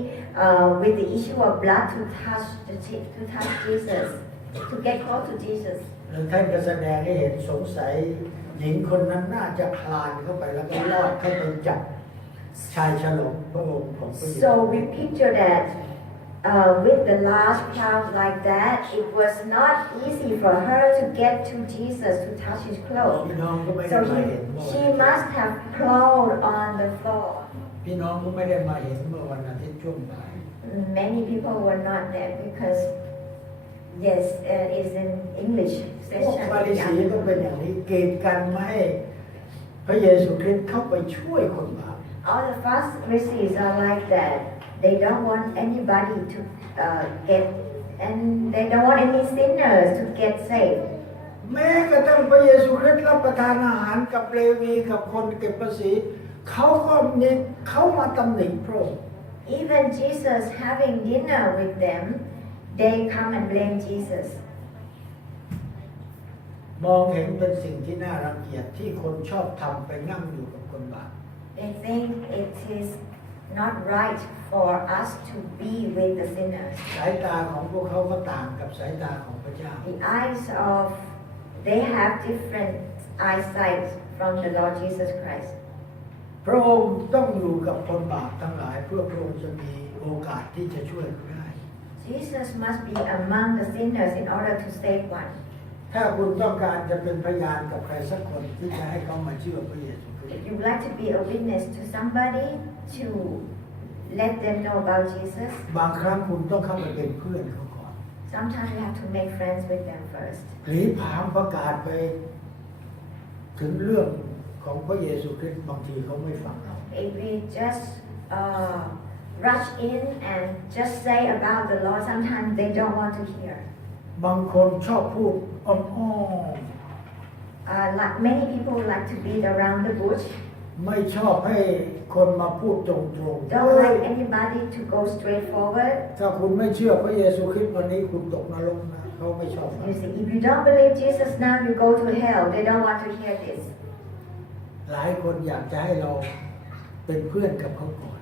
with the issue of blood to touch Jesus, to get close to Jesus. แล้วท่านก็แสดงให้เห็นสงสัยหญิงคนนั้นน่าจะคลานเข้าไปแล้วก็ลอดเข้าไปจับชายฉลองพระองค์ของพระเยซู So we picture that with the large crowd like that, it was not easy for her to get to Jesus to touch his clothes. พี่น้องก็ไม่ได้ So มาเห็น she must have crawled on the floor. พี่น้องก็ไม่ได้มาเห็นเมื่อวันอาทิตย์ช่วงบ่าย Many people were not there because yes, it's an English พวก session. ฟาริสีก็เป็นอย่างนี้เกณฑ์กันไม่ให้พระเยซูคริสต์เข้าไปช่วยคนบาป All the Pharisees are like that. They don't want anybody to get, and they don't want any sinners to get saved. แม้กระทั่งพระเยซูคริสต์รับประทานอาหารกับเลวีกับคนเก็บภาษีเขาก็มีเขามาตำหนิพระองค์ Even Jesus having dinner with them, they come and blame Jesus. มองเห็นเป็นสิ่งที่น่ารังเกียจที่คนชอบทำไปนั่งอยู่กับคนบาป They think it is not right for us to be with the sinners. สายตาของพวกเขาก็ต่างกับสายตาของพระเจ้า The eyes of they have different eyesight from the Lord Jesus Christ. พระองค์ต้องอยู่กับคนบาปทั้งหลายเพื่อพระองค์จะมีโอกาสที่จะช่วยเขาได้ Jesus must be among the sinners in order to save one. ถ้าคุณต้องการจะเป็นพยานกับใครสักคนที่จะให้เขามาเชื่อพระเยซูคริส If ต์ you would like to be a witness to somebody to let them know about Jesus, บางครั้งคุณต้องเข้าไปเป็นเพื่อนเขาก่อน sometimes you have to make friends with them first. หรือผามประกาศไปถึงเรื่องของพระเยซูคริสต์บางทีเขาไม่ฟังเรา If we just rush in and just say about the Lord, sometimes they don't want to hear. บางคนชอบพูดอ้อม Like many people like to beat around the bush. ๆไม่ชอบให้คนมาพูดตรงๆ Don't like anybody to go straight forward. ถ้าคุณไม่เชื่อพระเยซูคริสต์วันนี้คุณตกนรกนะเขาไม่ชอบฟัง You see, if you don't believe Jesus now, you go to hell. They don't want to hear this. หลายคนอยากจะให้เราเป็นเพื่อนกับเขาก่อน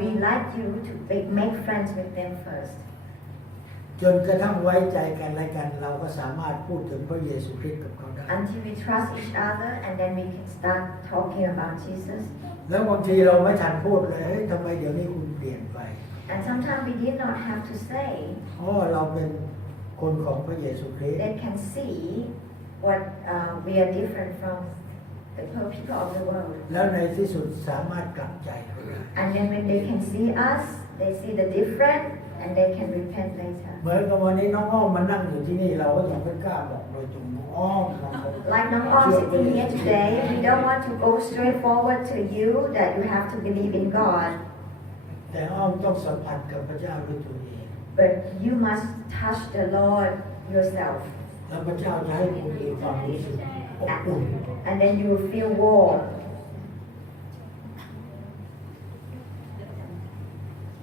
We like you to make friends with them first. จนกระทั่งไว้ใจกันและกันเราก็สามารถพูดถึงพระเยซูคริสต์กับเขาได้ Until we trust each other and then we can start talking about Jesus. แล้วบางทีเราไม่ทันพูดเลยเฮ้ยทำไมเดี๋ยวนี้คุณเปลี่ยนไป And sometimes we did not have to say. เราเป็นคนของพระเยซูคริสต์ They can see what we are different from the people of the world. แล้วในที่สุดสามารถกลับใจเขาได้ And then when they can see us, they see the different and they can repent later. เหมือนกับวันนี้น้องอ้อมมานั่งอยู่ที่นี่เราก็ยังไม่กล้าบอกโดยตรงน้องอ้อม Like Nong Om sitting here today, we don't want to go straight forward to you that you have to believe in God. แต่อ้อมต้องสัมผัสกับพระเจ้าด้วยตัวเอง But you must touch the Lord yourself. แล้วพระเจ้าจะให้คุณมีความรู้สึกอบอุ่น And then you will feel warm.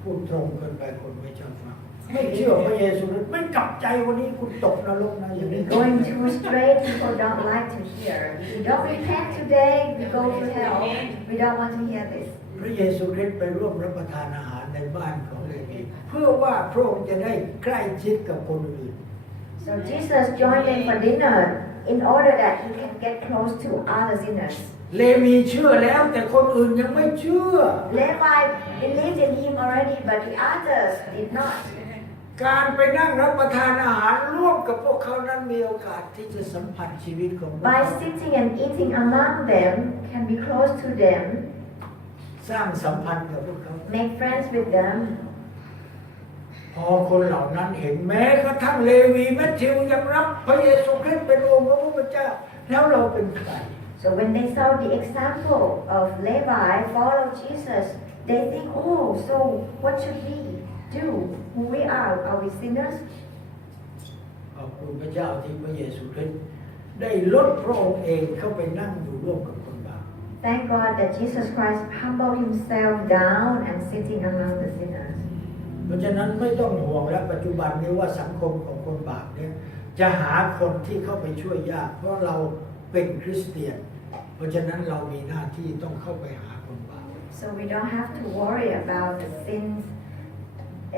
พูดตรงเกินไปคนไม่ชอบฟังไม่เชื่อพระเยซูคริสต์ไม่กลับใจวันนี้คุณตกนรกนะอย่างนี้ Going too straight, people don't like to hear. If you don't repent today, you go to hell. We don't want to hear this. พระเยซูคริสต์ไปร่วมรับประทานอาหารในบ้านของเลวีเพื่อว่าพระองค์จะได้ใกล้ชิดกับคนอื่น So Jesus joined them for dinner in order that he can get close to other sinners. เลวีเชื่อแล้วแต่คนอื่นยังไม่เชื่อ Levi believed in him already, but the others did not. การไปนั่งรับประทานอาหารร่วมกับพวกเขานั้นมีโอกาสที่จะสัมผัสชีวิตของพวก By เขา sitting and eating among them, can be close to them, สร้างสัมพันธ์กับพวกเขา make friends with them. พอคนเหล่านั้นเห็นแม้กระทั่งเลวีแมทธิวยังรับพระเยซูคริสต์เป็นองค์พระผู้เป็นเจ้าแล้วเราเป็นใคร So when they saw the example of Levi follow Jesus, they think, oh, so what should we do? Who we are we sinners? ขอบคุณพระเจ้าที่พระเยซูคริสต์ได้ลดพระองค์เองเข้าไปนั่งอยู่ร่วมกับคนบาป Thank God that Jesus Christ humbled himself down and sitting among the sinners. เพราะฉะนั้นไม่ต้องห่วงและปัจจุบันนี้ว่าสังคมของคนบาปเนี่ยจะหาคนที่เข้าไปช่วยยากเพราะเราเป็นคริสเตียนเพราะฉะนั้นเรามีหน้าที่ต้องเข้าไปหาคนบาป So we don't have to worry about the sins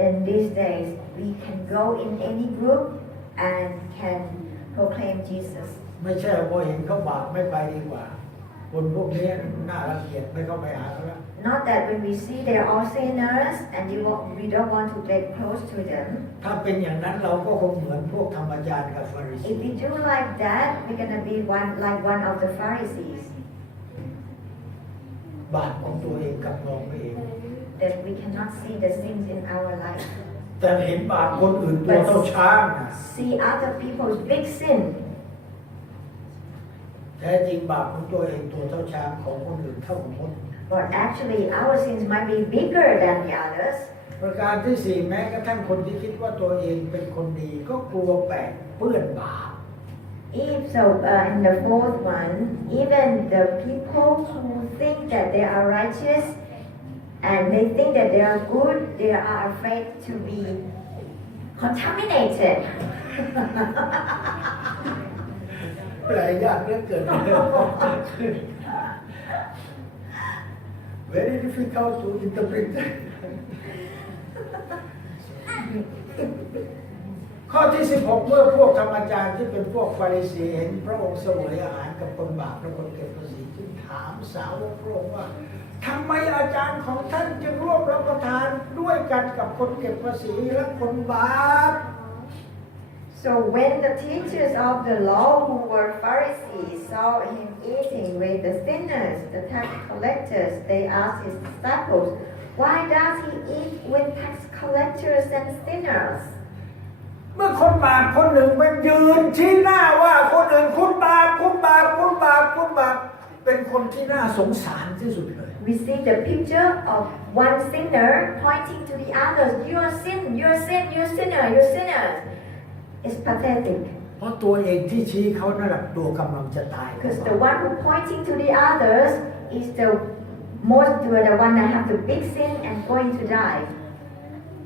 in these days. We can go in any group and can proclaim Jesus. ไม่ใช่พอเห็นเขาบาปไม่ไปดีกว่าคนพวกนี้น่ารังเกียจไม่เข้าไปหาเขาแล้ว Not that when we see they're all sinners and we don't want to get close to them. ถ้าเป็นอย่างนั้นเราก็คงเหมือนพวกธรรมจารย์กับฟาริสี If we do like that, we're gonna be like one of the Pharisees. บาปของตัวเองกับมองไม่เอง That we cannot see the sins in our life. แต่เห็นบาปคนอื่นตัวเท่าช้างนะ See other people's big sin. แท้จริงบาปของตัวเองตัวเท่าช้างของคนอื่นเท่ากับมด But actually, our sins might be bigger than the others. ประการที่สี่แม้กระทั่งคนที่คิดว่าตัวเองเป็นคนดีก็กลัวแปดเปื้อนบาป In the fourth one, even the people who think that they are righteous and they think that they are good, they are afraid to be contaminated. แปลยากเหลือเกิน Very difficult to interpret ข้อที่ 16 เมื่อพวกธรรมจารย์ที่เป็นพวกฟาริสีเห็นพระองค์เสวยอาหารกับคนบาปและคนเก็บภาษีจึงถามสาวกพระองค์ว่าทำไมอาจารย์ของท่านจึงร่วมรับประทานด้วยกันกับคนเก็บภาษีและคนบาป So when the teachers of the law who were Pharisees saw him eating with the sinners, the tax collectors, they asked his disciples, "Why does he eat with tax collectors and sinners?" เมื่อคนบาปคนหนึ่งมันยืนชี้หน้าว่าคนอื่นคุณบาปคุณบาปคุณบาปคุณบาปเป็นคนที่น่าสงสารที่สุดเลย We see the picture of one sinner pointing to the others. You are sin, you are sin, you are sinner, you are sinners. It's pathetic. เพราะตัวเองที่ชี้เขานั่นแหละตัวกำลังจะตาย Because the one who pointing to the others is the one that have the big sin and going to die.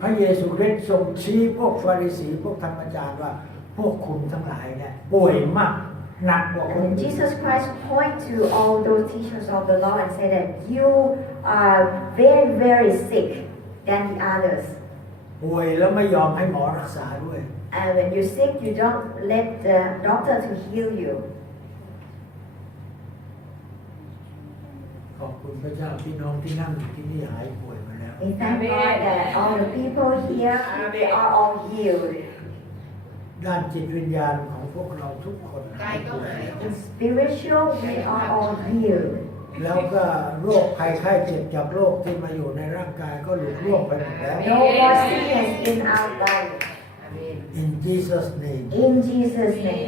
พระเยซูคริสต์ทรงชี้พวกฟาริสีพวกธรรมจารย์ว่าพวกคุณทั้งหลายเนี่ยป่วยมากหนักกว่าคน And Jesus Christ point to all those teachers of the law and say that you are very, very sick than the others. ป่วยแล้วไม่ยอมให้หมอรักษาด้วย And when you're sick, you don't let the doctor to heal you. ขอบคุณพระเจ้าพี่น้องที่นั่งอยู่ที่นี่หายป่วยมาแล้ว We thank God that all the people here, they are all healed. ด้านจิตวิญญาณของพวกเราทุกคนหายป่วย In spiritual, we are all healed. แล้วก็โรคภัยไข้เจ็บจากโรคที่มาอยู่ในร่างกายก็หลุดล่วงไปหมดแล้ว No more sickness in our body. In Jesus name In Jesus' name.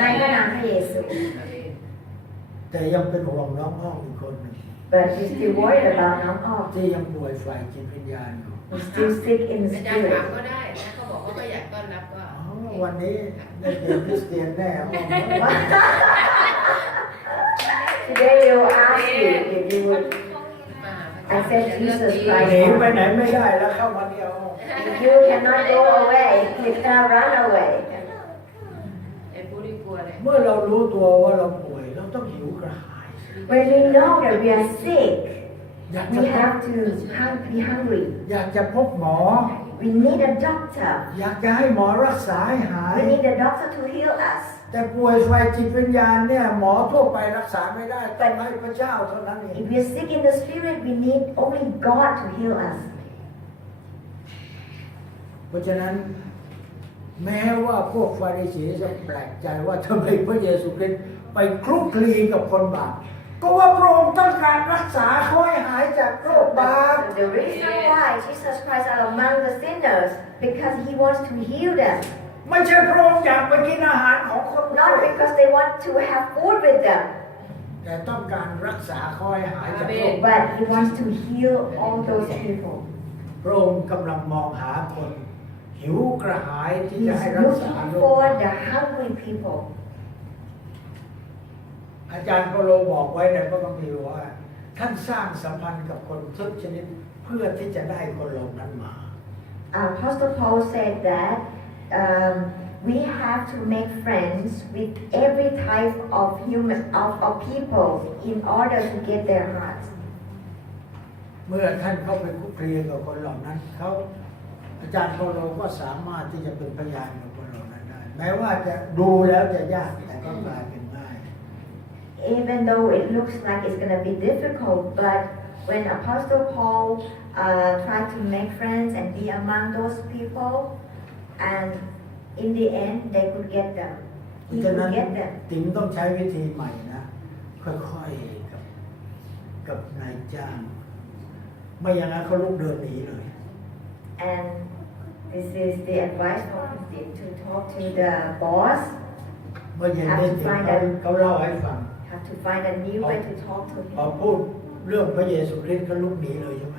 ในพระนามพระเยซู แต่ยังเป็นห่วงน้องอ้อมอีกคนหนึ่ง But we still worried about น้องอ้อม ที่ยังป่วยฝ่ายจิตวิญญาณอยู่ We still sick in อาจารย์ถาม spirit. ก็ได้นะเขาบอกว่าก็อยากต้อนรับก็ อ๋อวันนี้ได้เป็นคริสเตียนแน่อ้อม Today they will ask you if you would มา accept Jesus หนี Christ. ไปไหนไม่ได้แล้วเข้ามาเดียว You cannot go away. You cannot run away. ไอ้ผู้ที่กลัวเลย เมื่อเรารู้ตัวว่าเราป่วยเราต้องหิวกระหาย When we know that we are sick, อยากจะ we have to be hungry. อยากจะพบหมอ We need a doctor. อยากจะให้หมอรักษาให้หาย We need a doctor to heal us. แต่ป่วยฝ่ายจิตวิญญาณเนี่ยหมอทั่วไปรักษาไม่ได้ต้องให้พระเจ้าเท่านั้นเอง If we are sick in the spirit, we need only God to heal us. เพราะฉะนั้นแม้ว่าพวกฟาริสีจะแปลกใจว่าทำไมพระเยซูคริสต์ไปคลุกคลีกับคนบาปก็ว่าพระองค์ต้องการรักษาเขาให้หายจากโรคบาป The reason why Jesus Christ are among the sinners, because He wants to heal them. ไม่ใช่พระองค์อยากไปกินอาหารของคน Not because they want to have food with them, แต่ต้องการรักษาเขาให้หายจากโรค but He wants to heal all those people. พระองค์กำลังมองหาคนหิวกระหายที่ He's จะให้รักษา looking โรค for the hungry people. อาจารย์เปาโลบอกไว้ในพระคัมภีร์ว่าท่านสร้างสัมพันธ์กับคนทุกชนิดเพื่อที่จะได้คนเหล่านั้นมา Apostle Paul said that we have to make friends with every type of people in order to get their hearts. เมื่อท่านเข้าไปคุกคีกับคนเหล่านั้นเขาอาจารย์เปาโลก็สามารถที่จะเป็นพยานกับคนเหล่านั้นได้แม้ว่าจะดูแล้วจะยากแต่ก็กลายเป็นง่าย Even though it looks like it's going to be difficult, but when Apostle Paul tried to make friends and be among those people, and in the end they could get them. เพ He ราะฉะนั้น could get them. ติ๋งต้องใช้วิธีใหม่นะค่อยๆกับนายจ้างไม่อย่างนั้นเขาลุกเดินหนีเลย And this is the advice from him to talk to the boss. เมื่อเย็นนี้เขาเล่าให้ฟัง Have to find a new way to talk to พอ him. พูดเรื่องพระเยซูคริสต์ก็ลุกหนีเลยใช่ไหม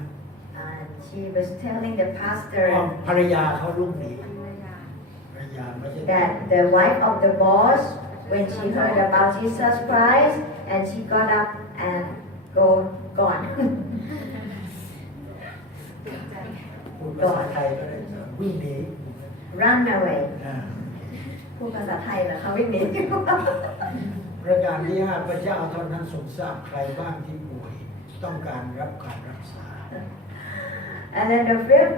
And she was telling the เพราะ pastor ภรรยาเขาลุกหนีภรรยาไม่ใช่ that the wife of the boss, when she heard about Jesus Christ, and she got up and gone. พูดภาษาไทยก็ได้วิ่งหนี run away อ่า พูดภาษาไทยเหรอคะวิ่งหนี ประการที่ห้าพระเจ้าเท่านั้นทรงทราบใครบ้างที่ป่วยต้องการรับการรักษา and then the fifth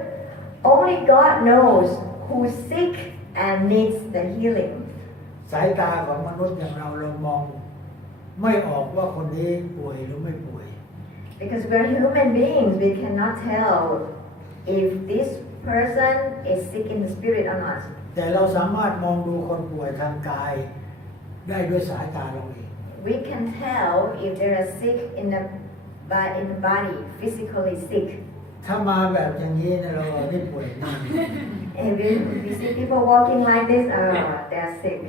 only God knows who's sick and needs the healing สายตาของมนุษย์อย่างเรามองไม่ออกว่าคนนี้ป่วยหรือไม่ป่วย because we're human beings we cannot tell if this person is sick in the spirit or not แต่เราสามารถมองดูคนป่วยทางกายได้ด้วยสายตาเราเอง we can tell if they are sick in the body physically sick ถ้ามาแบบอย่างนี้เนี่ยเราไม่ป่วยแน่ and we see people walking like this they are sick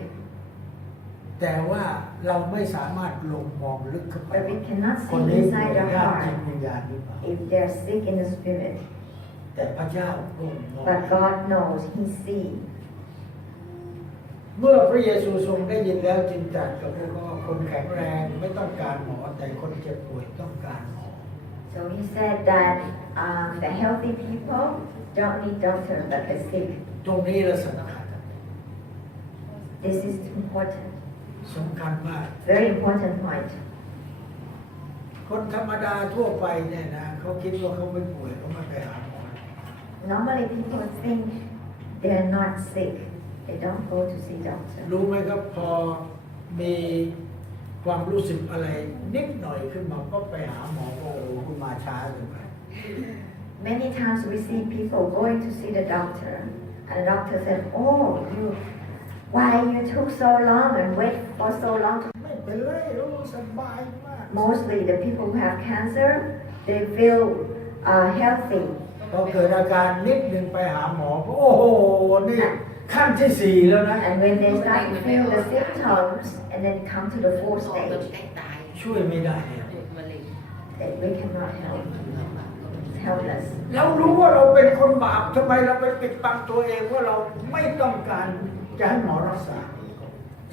แต่ว่าเราไม่สามารถลงมองลึกเข้าไป but we cannot คน see นี้ป่วย inside their ด้านจิต heart วิญญาณหรือเปล่า if they are sick in the spirit แต่พระเจ้าทรงมอง but God knows He sees เมื่อพระเยซูทรงได้ยินแล้วจึงตรัสกับพวกเขาว่าคนแข็งแรงไม่ต้องการหมอแต่คนเจ็บป่วยต้องการหมอ so He said that the healthy people don't need doctors but the sick ตรงนี้เราสำคัญ this is important สำคัญมาก very important point คนธรรมดาทั่วไปเนี่ยนะเขาคิดว่าเขาไม่ป่วยเขาไม่ไปหาหมอ normally people think they are not sick they don't go to see doctor รู้ไหมครับพอมีความรู้สึกอะไรนิดหน่อยขึ้นมาก็ไปหาหมอโอ้คุณมาช้าเกินไป many times we see people going to see the doctor and the doctor said oh why you took so long and wait for so long ไม่เป็นไรรู้สบายมาก mostly the people who have cancer they feel healthy พอเกิดอาการนิดหนึ่งไปหาหมอโอ้โหนี่ขั้นที่สี่แล้วนะ and when they start to feel the symptoms and then come to the fourth stage ช่วยไม่ได้ that we cannot help helpless เรารู้ว่าเราเป็นคนบาปทำไมเราไปปิดบังตัวเองว่าเราไม่ต้องการจะให้หมอรักษา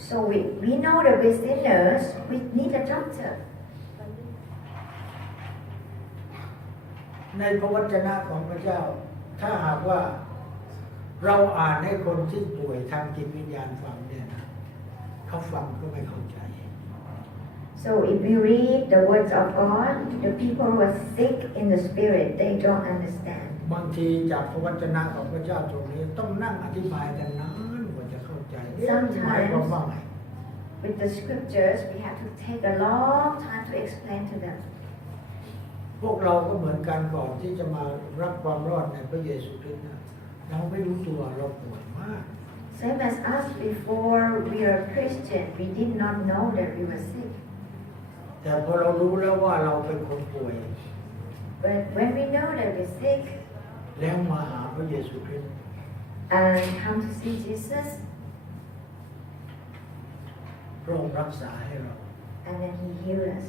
so we know that we're sinners we need a doctor ในพระวจนะของพระเจ้าถ้าหากว่าเราอ่านให้คนที่ป่วยทางจิตวิญญาณฟังเนี่ยนะเขาฟังก็ไม่เข้าใจ so if we read the words of God the people who are sick in the spirit they don't understand บางทีจากพระวจนะของพระเจ้าตรงนี้ต้องนั่งอธิบายกันนานกว่าจะเข้าใจหมายความว่าไง with the scriptures we have to take a long time to explain to them พวกเราก็เหมือนกันก่อนที่จะมารับความรอดในพระเยซูคริสต์นะเราไม่รู้ตัวเราป่วยมาก same as us before we are Christian we did not know that we were sick แต่พอเรารู้แล้วว่าเราเป็นคนป่วย but when we know that we're sick แล้วมาหาพระเยซูคริสต์ and come to see Jesus พระองค์รักษาให้เรา and then He healed us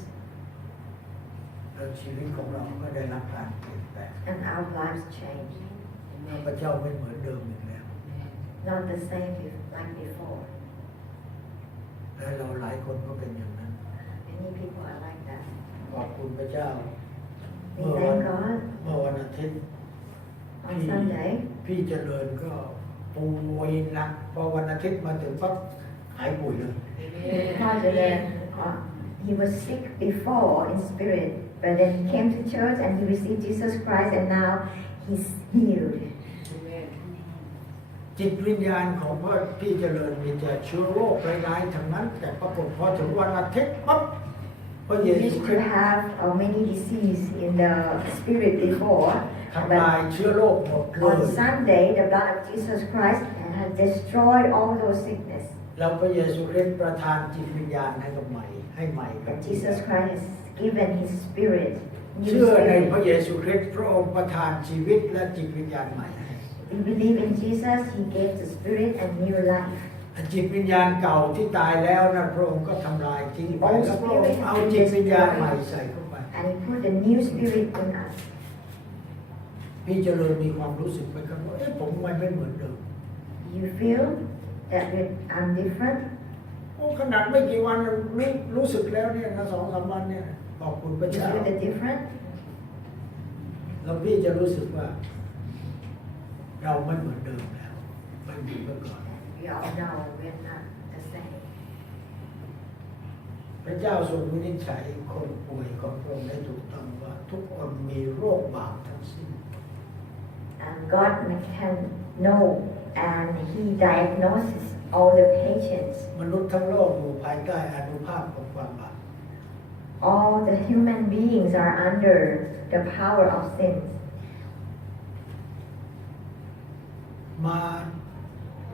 แล้วชีวิตของเราก็ได้รับการเปลี่ยนแปลง and our lives changed พระเจ้าไม่เหมือนเดิมอีกแล้ว not the same like before และเราหลายคนก็เป็นอย่างนั้น many people are like that ขอบคุณพระเจ้า we thank God เมื่อวันอาทิตย์ on Sunday พี่เจริญก็ป่วยหนักพอวันอาทิตย์มาถึงปั๊บหายป่วยเลย President, he was sick before in spirit, but then he came to church and he received Jesus Christ and now he's healed. จิตวิญญาณของพ่อพี่เจริญมีแต่เชื้อโรคร้ายๆทั้งนั้นแต่ปรากฏพอถึงวันอาทิตย์ปั๊บพระเย He ซู used คริ to สต์ have many disease in the spirit before, ทำลาย but เชื้อโรคหมดเลย on Sunday the blood of Jesus Christ has destroyed all those sickness. แล้วพระเยซูคริสต์ประทานจิตวิญญาณให้กับใหม่ให้ใหม่กับ Jesus Christ has given his spirit, เชื่ new อในพ spirit. ระเยซูคริสต์พระองค์ประทานชีวิตและจิตวิญญาณใหม่ให้ We believe in Jesus, he gave the spirit and new life. จิตวิญญาณเก่าที่ตายแล้วนะพระองค์ก็ทำลายทิ้งไปแล้วพระองค์เอาจิตวิญญาณใหม่ใส่เข้าไป And he put the new spirit in us. พี่เจริญมีความรู้สึกไหมครับว่าผมไม่เหมือนเดิม You feel that I'm different? โอ้ขนาดไม่กี่วันรู้สึกแล้วเนี่ยนะ2-3 วันเนี่ยขอบคุณพระ You เจ้า feel the different? แล้วพี่จะรู้สึกว่า เราไม่เหมือนเดิมแล้วไม่เหมือนเมื่อก่อน We all know we're not the same. พระเจ้าทรงวินิจฉัยคนป่วยของพระองค์ได้ถูกต้องว่าทุกคนมีโรคบาปทั้งสิ้น And God can know, and He diagnoses all the patients. มนุษย์ทั้งโลกอยู่ภายใต้อานุภาพของความบาป All the human beings are under the power of sins. มา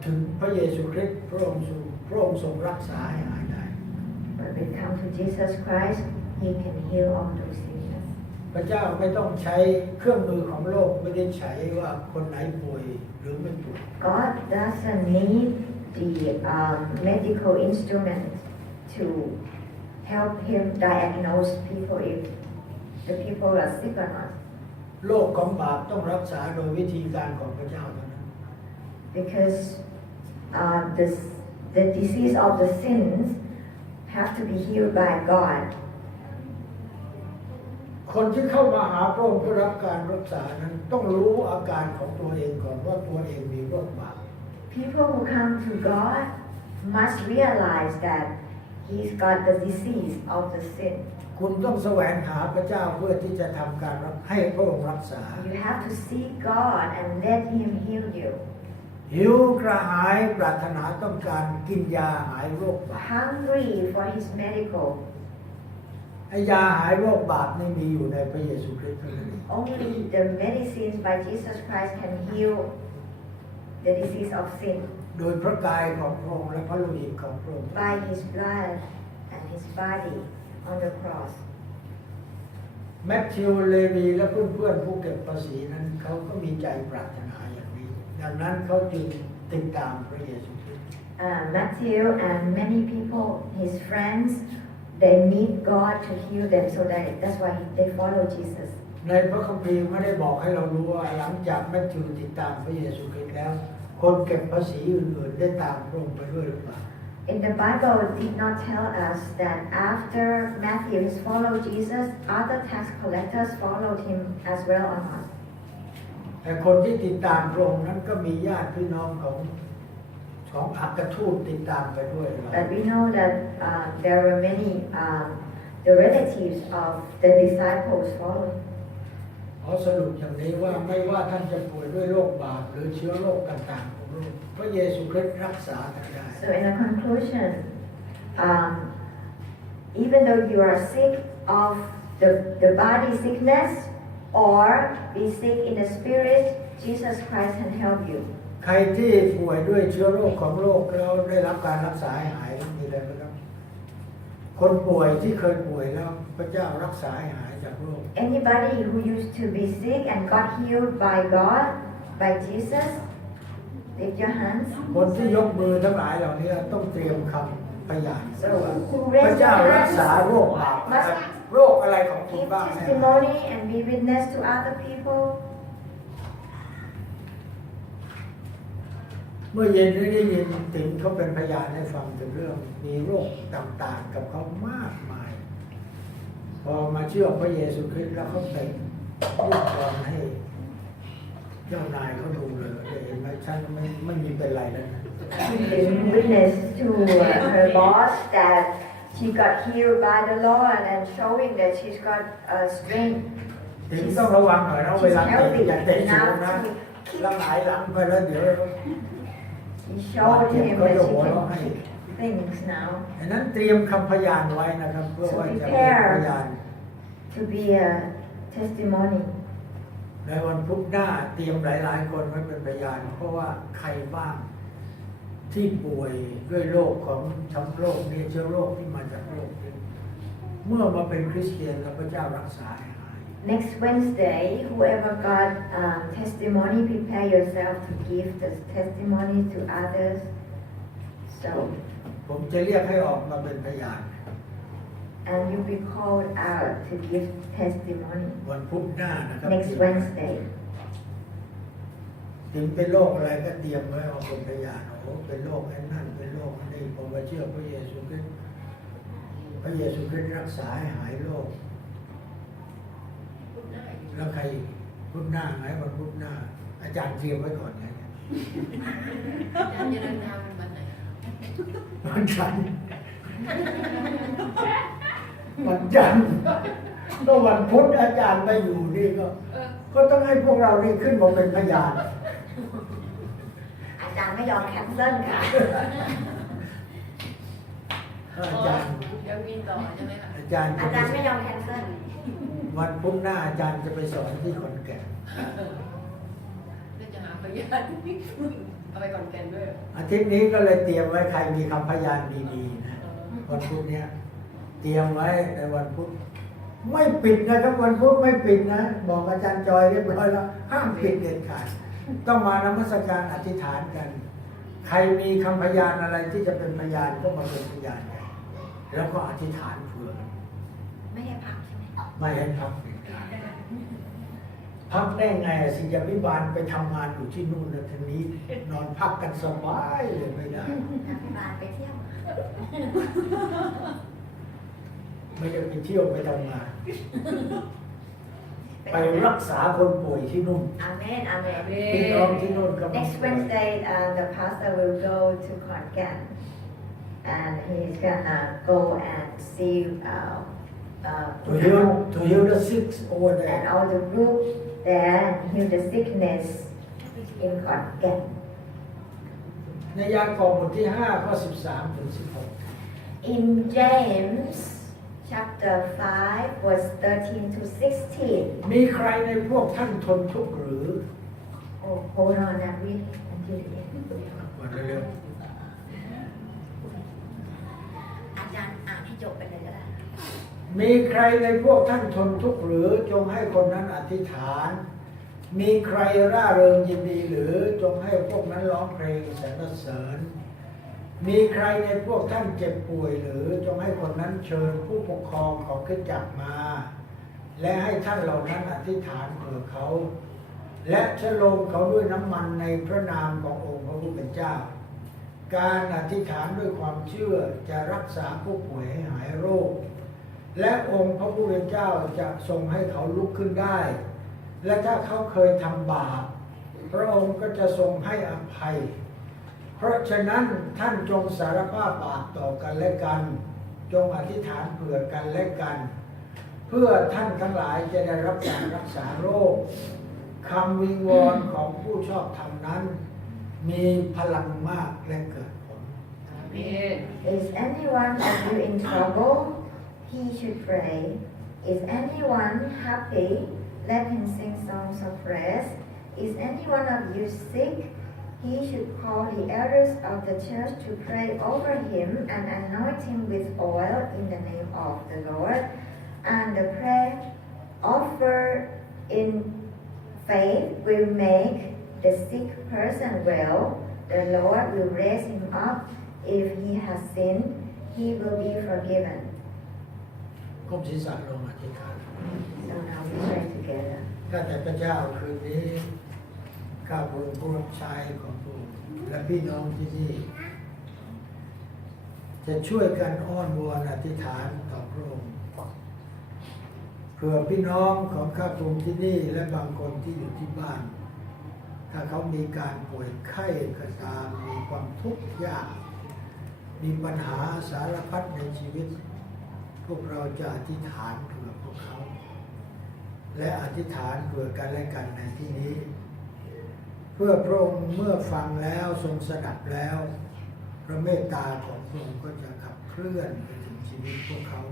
ถึงพระเยซูคริสต์พระองค์ทรงรักษาให้หายได้ When we come to Jesus Christ, He can heal all those sickness. พระเจ้าไม่ต้องใช้เครื่องมือของโลกไม่ได้ใช้ว่าคนไหนป่วยหรือไม่ป่วย God doesn't need the medical instrument to help Him diagnose people if the people are sick or not. โรคของบาปต้องรักษาโดยวิธีการของพระเจ้าเท่านั้น Because the disease of the sins have to be healed by God. คนที่เข้ามาหาพระองค์เพื่อรับการรักษานั้นต้องรู้อาการของตัวเองก่อนว่าตัวเองมีโรคบาป People who come to God must realize that He's got the disease of the sin. คุณต้องแสวงหาพระเจ้าเพื่อที่จะทำการให้พระองค์รักษา You have to seek God and let Him heal you. หิวกระหายปรารถนาต้องการกินยาหายโรคบาป Hungry for His medical. ไอ้ยาหายโรคบาปนี่มีอยู่ในพระเยซูคริสต์เท่านั้นเอง Only the medicines by Jesus Christ can heal the disease of sin โดยพระกายของพระองค์และพระโลหิตของพระองค์ by His blood and His body on the cross. แมทธิวเลวีและเพื่อนๆผู้เก็บภาษีนั้นเขาก็มีใจปรารถนาอย่างนี้ดังนั้นเขาจึงติดตามพระเยซูคริสต์ Matthew and many people, his friends, they need God to heal them, so that's why they follow Jesus. ในพระคัมภีร์ไม่ได้บอกให้เรารู้ว่าหลังจากแมทธิวติดตามพระเยซูคริสต์แล้วคนเก็บภาษีอื่นๆได้ตามพระองค์ไปด้วยหรือเปล่า In the Bible, it did not tell us that after Matthew has followed Jesus, other tax collectors followed him as well or not. แต่คนที่ติดตามพระองค์นั้นก็มีญาติพี่น้องของอัครทูตติดตามไปด้วย But we know that there were many the relatives of the disciples followed. ขอสรุปอย่างนี้ว่าไม่ว่าท่านจะป่วยด้วยโรคบาปหรือเชื้อโรคต่างๆของโลกพระเยซูคริสต์รักษาได้ So in a conclusion, even though you are sick of the body sickness or be sick in the spirit, Jesus Christ can help you. ใครที่ป่วยด้วยเชื้อโรคของโลกแล้วได้รับการรักษาให้หายมีอะไรไหมครับคนป่วยที่เคยป่วยแล้วพระเจ้ารักษาให้หายจากโรค Anybody who used to be sick and got healed by God, by Jesus, lift your hands. คนที่ยกมือทั้งหลายเหล่านี้ต้องเตรียมคำพยาน So who พระ raise เจ้า their รักษา hands โรคบาป must โรคอะไรของคุณ give บ้างแน่ testimony and be witness to other people. เมื่อเย็นได้ยินติ๋งเขาเป็นพยานให้ฟังถึงเรื่องมีโรคต่างๆกับเขามากมาย พอมาเชื่อพระเยซูคริสต์แล้วเขาเป็นลูกบอลให้เจ้านายเขาดูเลยเห็นไหมฉันไม่มีเป็นไรแล้วนะ She gave witness to her boss that she got healed by the Lord and showing that she's got strength. ติ๋งต้องระวังหน่อยนะเว She's ลาเตะ healthy อย่าเตะสูงนะ enough to แล้วห kick. งายหลังไปแล้วเดี๋ยว She showed him that she can kick things now ดังนั้นเตรียมคำพยานไว้นะครับเพื่อว่าจะเป็นพยาน to be a testimony. ในวันพุธหน้าเตรียมหลายๆคนไว้เป็นพยานเพราะว่าใครบ้างที่ป่วยด้วยโรคของทั้งโรคนี้เชื้อโรคที่มาจากโรคนี้เมื่อมาเป็นคริสเตียนแล้วพระเจ้ารักษาให้หาย Next Wednesday, whoever got testimony, prepare yourself to give the testimony to others. So, ผมจะเรียกให้ออกมาเป็นพยาน and you'll be called out to give testimony วันพุธหน้านะครับ next Wednesday. ถึงเป็นโรคอะไรก็เตรียมไว้เอาเป็นพยานโอ้เป็นโรคไอ้นั่นเป็นโรคนี้ผมมาเชื่อพระเยซูคริสต์พระเยซูคริสต์รักษาให้หายโรคแล้วใครพุธหน้าไหนวันพุธหน้า อาจารย์เตรียมไว้ก่อนไง อาจารย์จะเดินทางวันไหน วันจันทร์วันจันทร์ก็วันพุธอาจารย์ไปอยู่นี่ก็ต้องให้พวกเรานี่ขึ้นมาเป็นพยาน อาจารย์ไม่ยอมแคนเซิลค่ะ อาจารย์ ยังมีต่อใช่ไหมคะ อาจารย์ อาจารย์ไม่ยอมแคนเซิล วันพุธหน้าอาจารย์จะไปสอนที่ขอนแก่น เพื่อจะหาพยานเอาไปก่อนแกนด้วย อาทิตย์นี้ก็เลยเตรียมไว้ใครมีคำพยานดีๆนะวันพุธเนี้ยเตรียมไว้ในวันพุธไม่ปิดนะครับวันพุธไม่ปิดนะบอกอาจารย์จอยเรียบร้อยแล้วห้ามปิดเด็ดขาดต้องมานมัสการอธิษฐานกัน ใครมีคำพยานอะไรที่จะเป็นพยานก็มาเป็นพยานกันแล้วก็อธิษฐานเผื่อ ไม่ให้พักใช่ไหม ไม่ให้พักเด็ดขาดพักได้ไงสิยาพิบาลไปทำงานอยู่ที่นู่นแล้วทีนี้นอนพักกันสบายเลยไม่ได้ นักบาลไปเที่ยว ไม่ได้ไปเที่ยวไปทำงาน ไปรักษาคนป่วยที่นู่น อาเมนอาเมน พี่น้องที่นู่นก็มา Next Wednesday, the pastor will go to Konkan, and he's gonna go and see to heal the sick over and there all the group there and heal the sickness in Konkan. ในยากอบบทที่5ข้อ13ถึง16 In James chapter 5, verse 13 to 16. มีใครในพวกท่านทนทุกข์หรือ Oh, hold on, I'm reading until the end. มาเร็ว อาจารย์อ่านให้จบไปเลยก็ได้ ๆมีใครในพวกท่านทนทุกข์หรือจงให้คนนั้นอธิษฐาน มีใครร่าเริงยินดีหรือจงให้พวกนั้นร้องเพลงสรรเสริญ มีใครในพวกท่านเจ็บป่วยหรือจงให้คนนั้นเชิญผู้ปกครองของคริสตจักรมา และให้ท่านเหล่านั้นอธิษฐานเผื่อเขา และฉโลมเขาด้วยน้ำมันในพระนามขององค์พระผู้เป็นเจ้า การอธิษฐานด้วยความเชื่อจะรักษาผู้ป่วยให้หายโรค และองค์พระผู้เป็นเจ้าจะทรงให้เขาลุกขึ้นได้ และถ้าเขาเคยทำบาปพระองค์ก็จะทรงให้อภัย เพราะฉะนั้นท่านจงสารภาพบาปต่อกันและกัน จงอธิษฐานเผื่อกันและกัน เพื่อท่านทั้งหลายจะได้รับการรักษาโรคคำวิงวอนของผู้ชอบธรรมนั้น มีพลังมากและเกิดผล Is anyone of you in trouble? He should pray. Is anyone happy? Let him sing songs of praise. Is any one of you sick? He should call the elders of the church to pray over him and anoint him with oil in the name of the Lord. And the prayer offered in faith will make the sick person well. The Lord will raise him up. If he has sinned, he will be forgiven. ก้มศีรษะลงอธิษฐาน So now we pray together. ข้าแต่พระเจ้าคืนนี้ข้าพระองค์ผู้รับใช้ของพระองค์และพี่น้องที่นี่ จะช่วยกันอ้อนวอนอธิษฐานต่อพระองค์เพื่อพี่น้องของข้าพระองค์ที่นี่และบางคนที่อยู่ที่บ้าน ถ้าเขามีการป่วยไข้ก็ตามมีความทุกข์ยากมีปัญหาสารพัดในชีวิต พวกเราจะอธิษฐานเผื่อพวกเขา และอธิษฐานเผื่อกันและกันในที่นี้ เพื่อพระองค์เมื่อฟังแล้วทรงสดับแล้ว พระเมตตาของพระองค์ก็จะขับเคลื่อนไปถึงชีวิตพวกเขา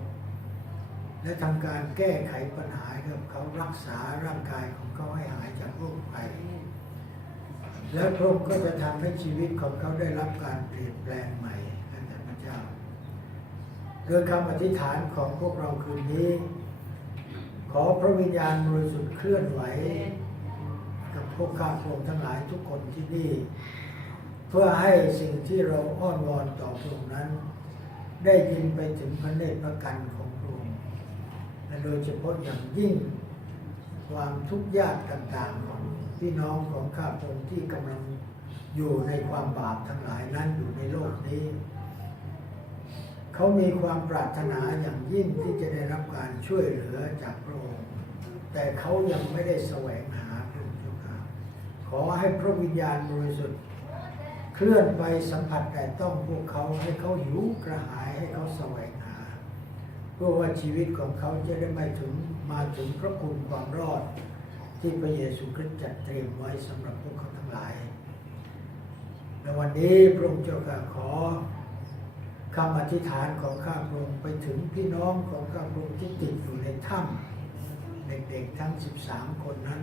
และทำการแก้ไขปัญหาให้กับเขารักษาร่างกายของเขาให้หายจากโรคภัยและพระองค์ก็จะทำให้ชีวิตของเขาได้รับการเปลี่ยนแปลงใหม่ท่านพระเจ้าโดยคำอธิษฐานของพวกเราคืนนี้ ขอพระวิญญาณบริสุทธิ์เคลื่อนไหวกับพวกข้าพระองค์ทั้งหลายทุกคนที่นี่เพื่อให้สิ่งที่เราอ้อนวอนต่อพระองค์นั้น ได้ยินไปถึงพระเนตรพระกันของพระองค์และโดยเฉพาะอย่างยิ่งความทุกข์ยากต่างๆของพี่น้องของข้าพระองค์ที่กำลังอยู่ในความบาปทั้งหลายนั้นอยู่ในโลกนี้ เขามีความปรารถนาอย่างยิ่งที่จะได้รับการช่วยเหลือจากพระองค์แต่เขายังไม่ได้แสวงหาพระองค์เจ้าค่ะข อให้พระวิญญาณบริสุทธิ์เคลื่อนไปสัมผัสแต่ต้องพวกเขาให้เขาหิวกระหายให้เขาแสวงหาเพื่อว่าชีวิตของเขาจะได้มาถึงพระคุณความรอดที่พระเยซูคริสต์จัดเตรียมไว้สำหรับพวกเขาทั้งหลายในวันนี้พระองค์เจ้าข้าขอคำอธิษฐานของข้าพระองค์ไปถึงพี่น้องของข้าพระองค์ที่ติดอยู่ในถ้ำเด็กๆทั้ง13 คนนั้น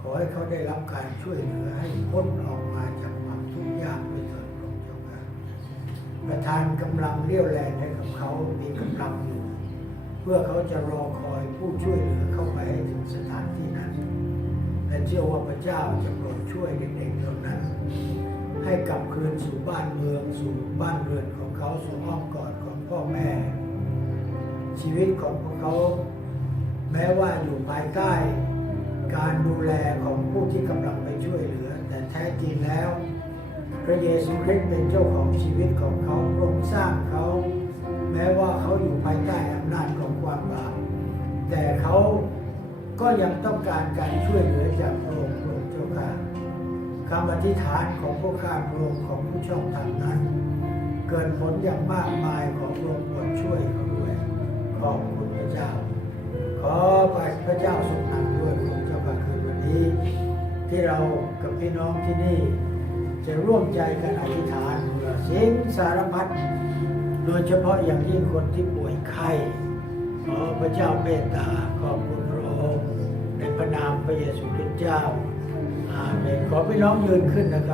ขอให้เขาได้รับการช่วยเหลือให้พ้นออกมาจากความทุกข์ยากด้วยเถิดพระองค์เจ้าข้าประทานกำลังเรี่ยวแรงให้กับเขามีกำลังอยู่เพื่อเขาจะรอคอยผู้ช่วยเหลือเข้าไปให้ถึงสถานที่นั้นและเชื่อว่าพระเจ้าจะโปรดช่วยเด็กๆเหล่านั้นให้กลับคืนสู่บ้านเมืองสู่บ้านเรือนของเขาสู่อ้อมกอดของพ่อแม่ชีวิตของพวกเขาแม้ว่าอยู่ภายใต้การดูแลของผู้ที่กำลังไปช่วยเหลือแต่แท้จริงแล้วพระเยซูคริสต์เป็นเจ้าของชีวิตของเขาพระองค์สร้างเขาแม้ว่าเขาอยู่ภายใต้อำนาจของความบาปแต่เขาก็ยังต้องการการช่วยเหลือจากพระองค์เจ้าข้าคำอธิษฐานของพวกข้าพระองค์ของผู้ชอบธรรมนั้นเกิดผลอย่างมากมายของพระองค์โปรดช่วยเขาด้วยขอบคุณพระเจ้าขอพระเจ้าทรงนำด้วยพระองค์เจ้าข้าคืนวันนี้ที่เรากับพี่น้องที่นี่จะร่วมใจกันอธิษฐานเพื่อสิ่งสารพัดโดยเฉพาะอย่างยิ่งคนที่ป่วยไข้ขอพระเจ้าเมตตาขอบคุณพระองค์ในพระนามพระเยซูคริสต์เจ้าอาเมนขอพี่น้องยืนขึ้นนะครับ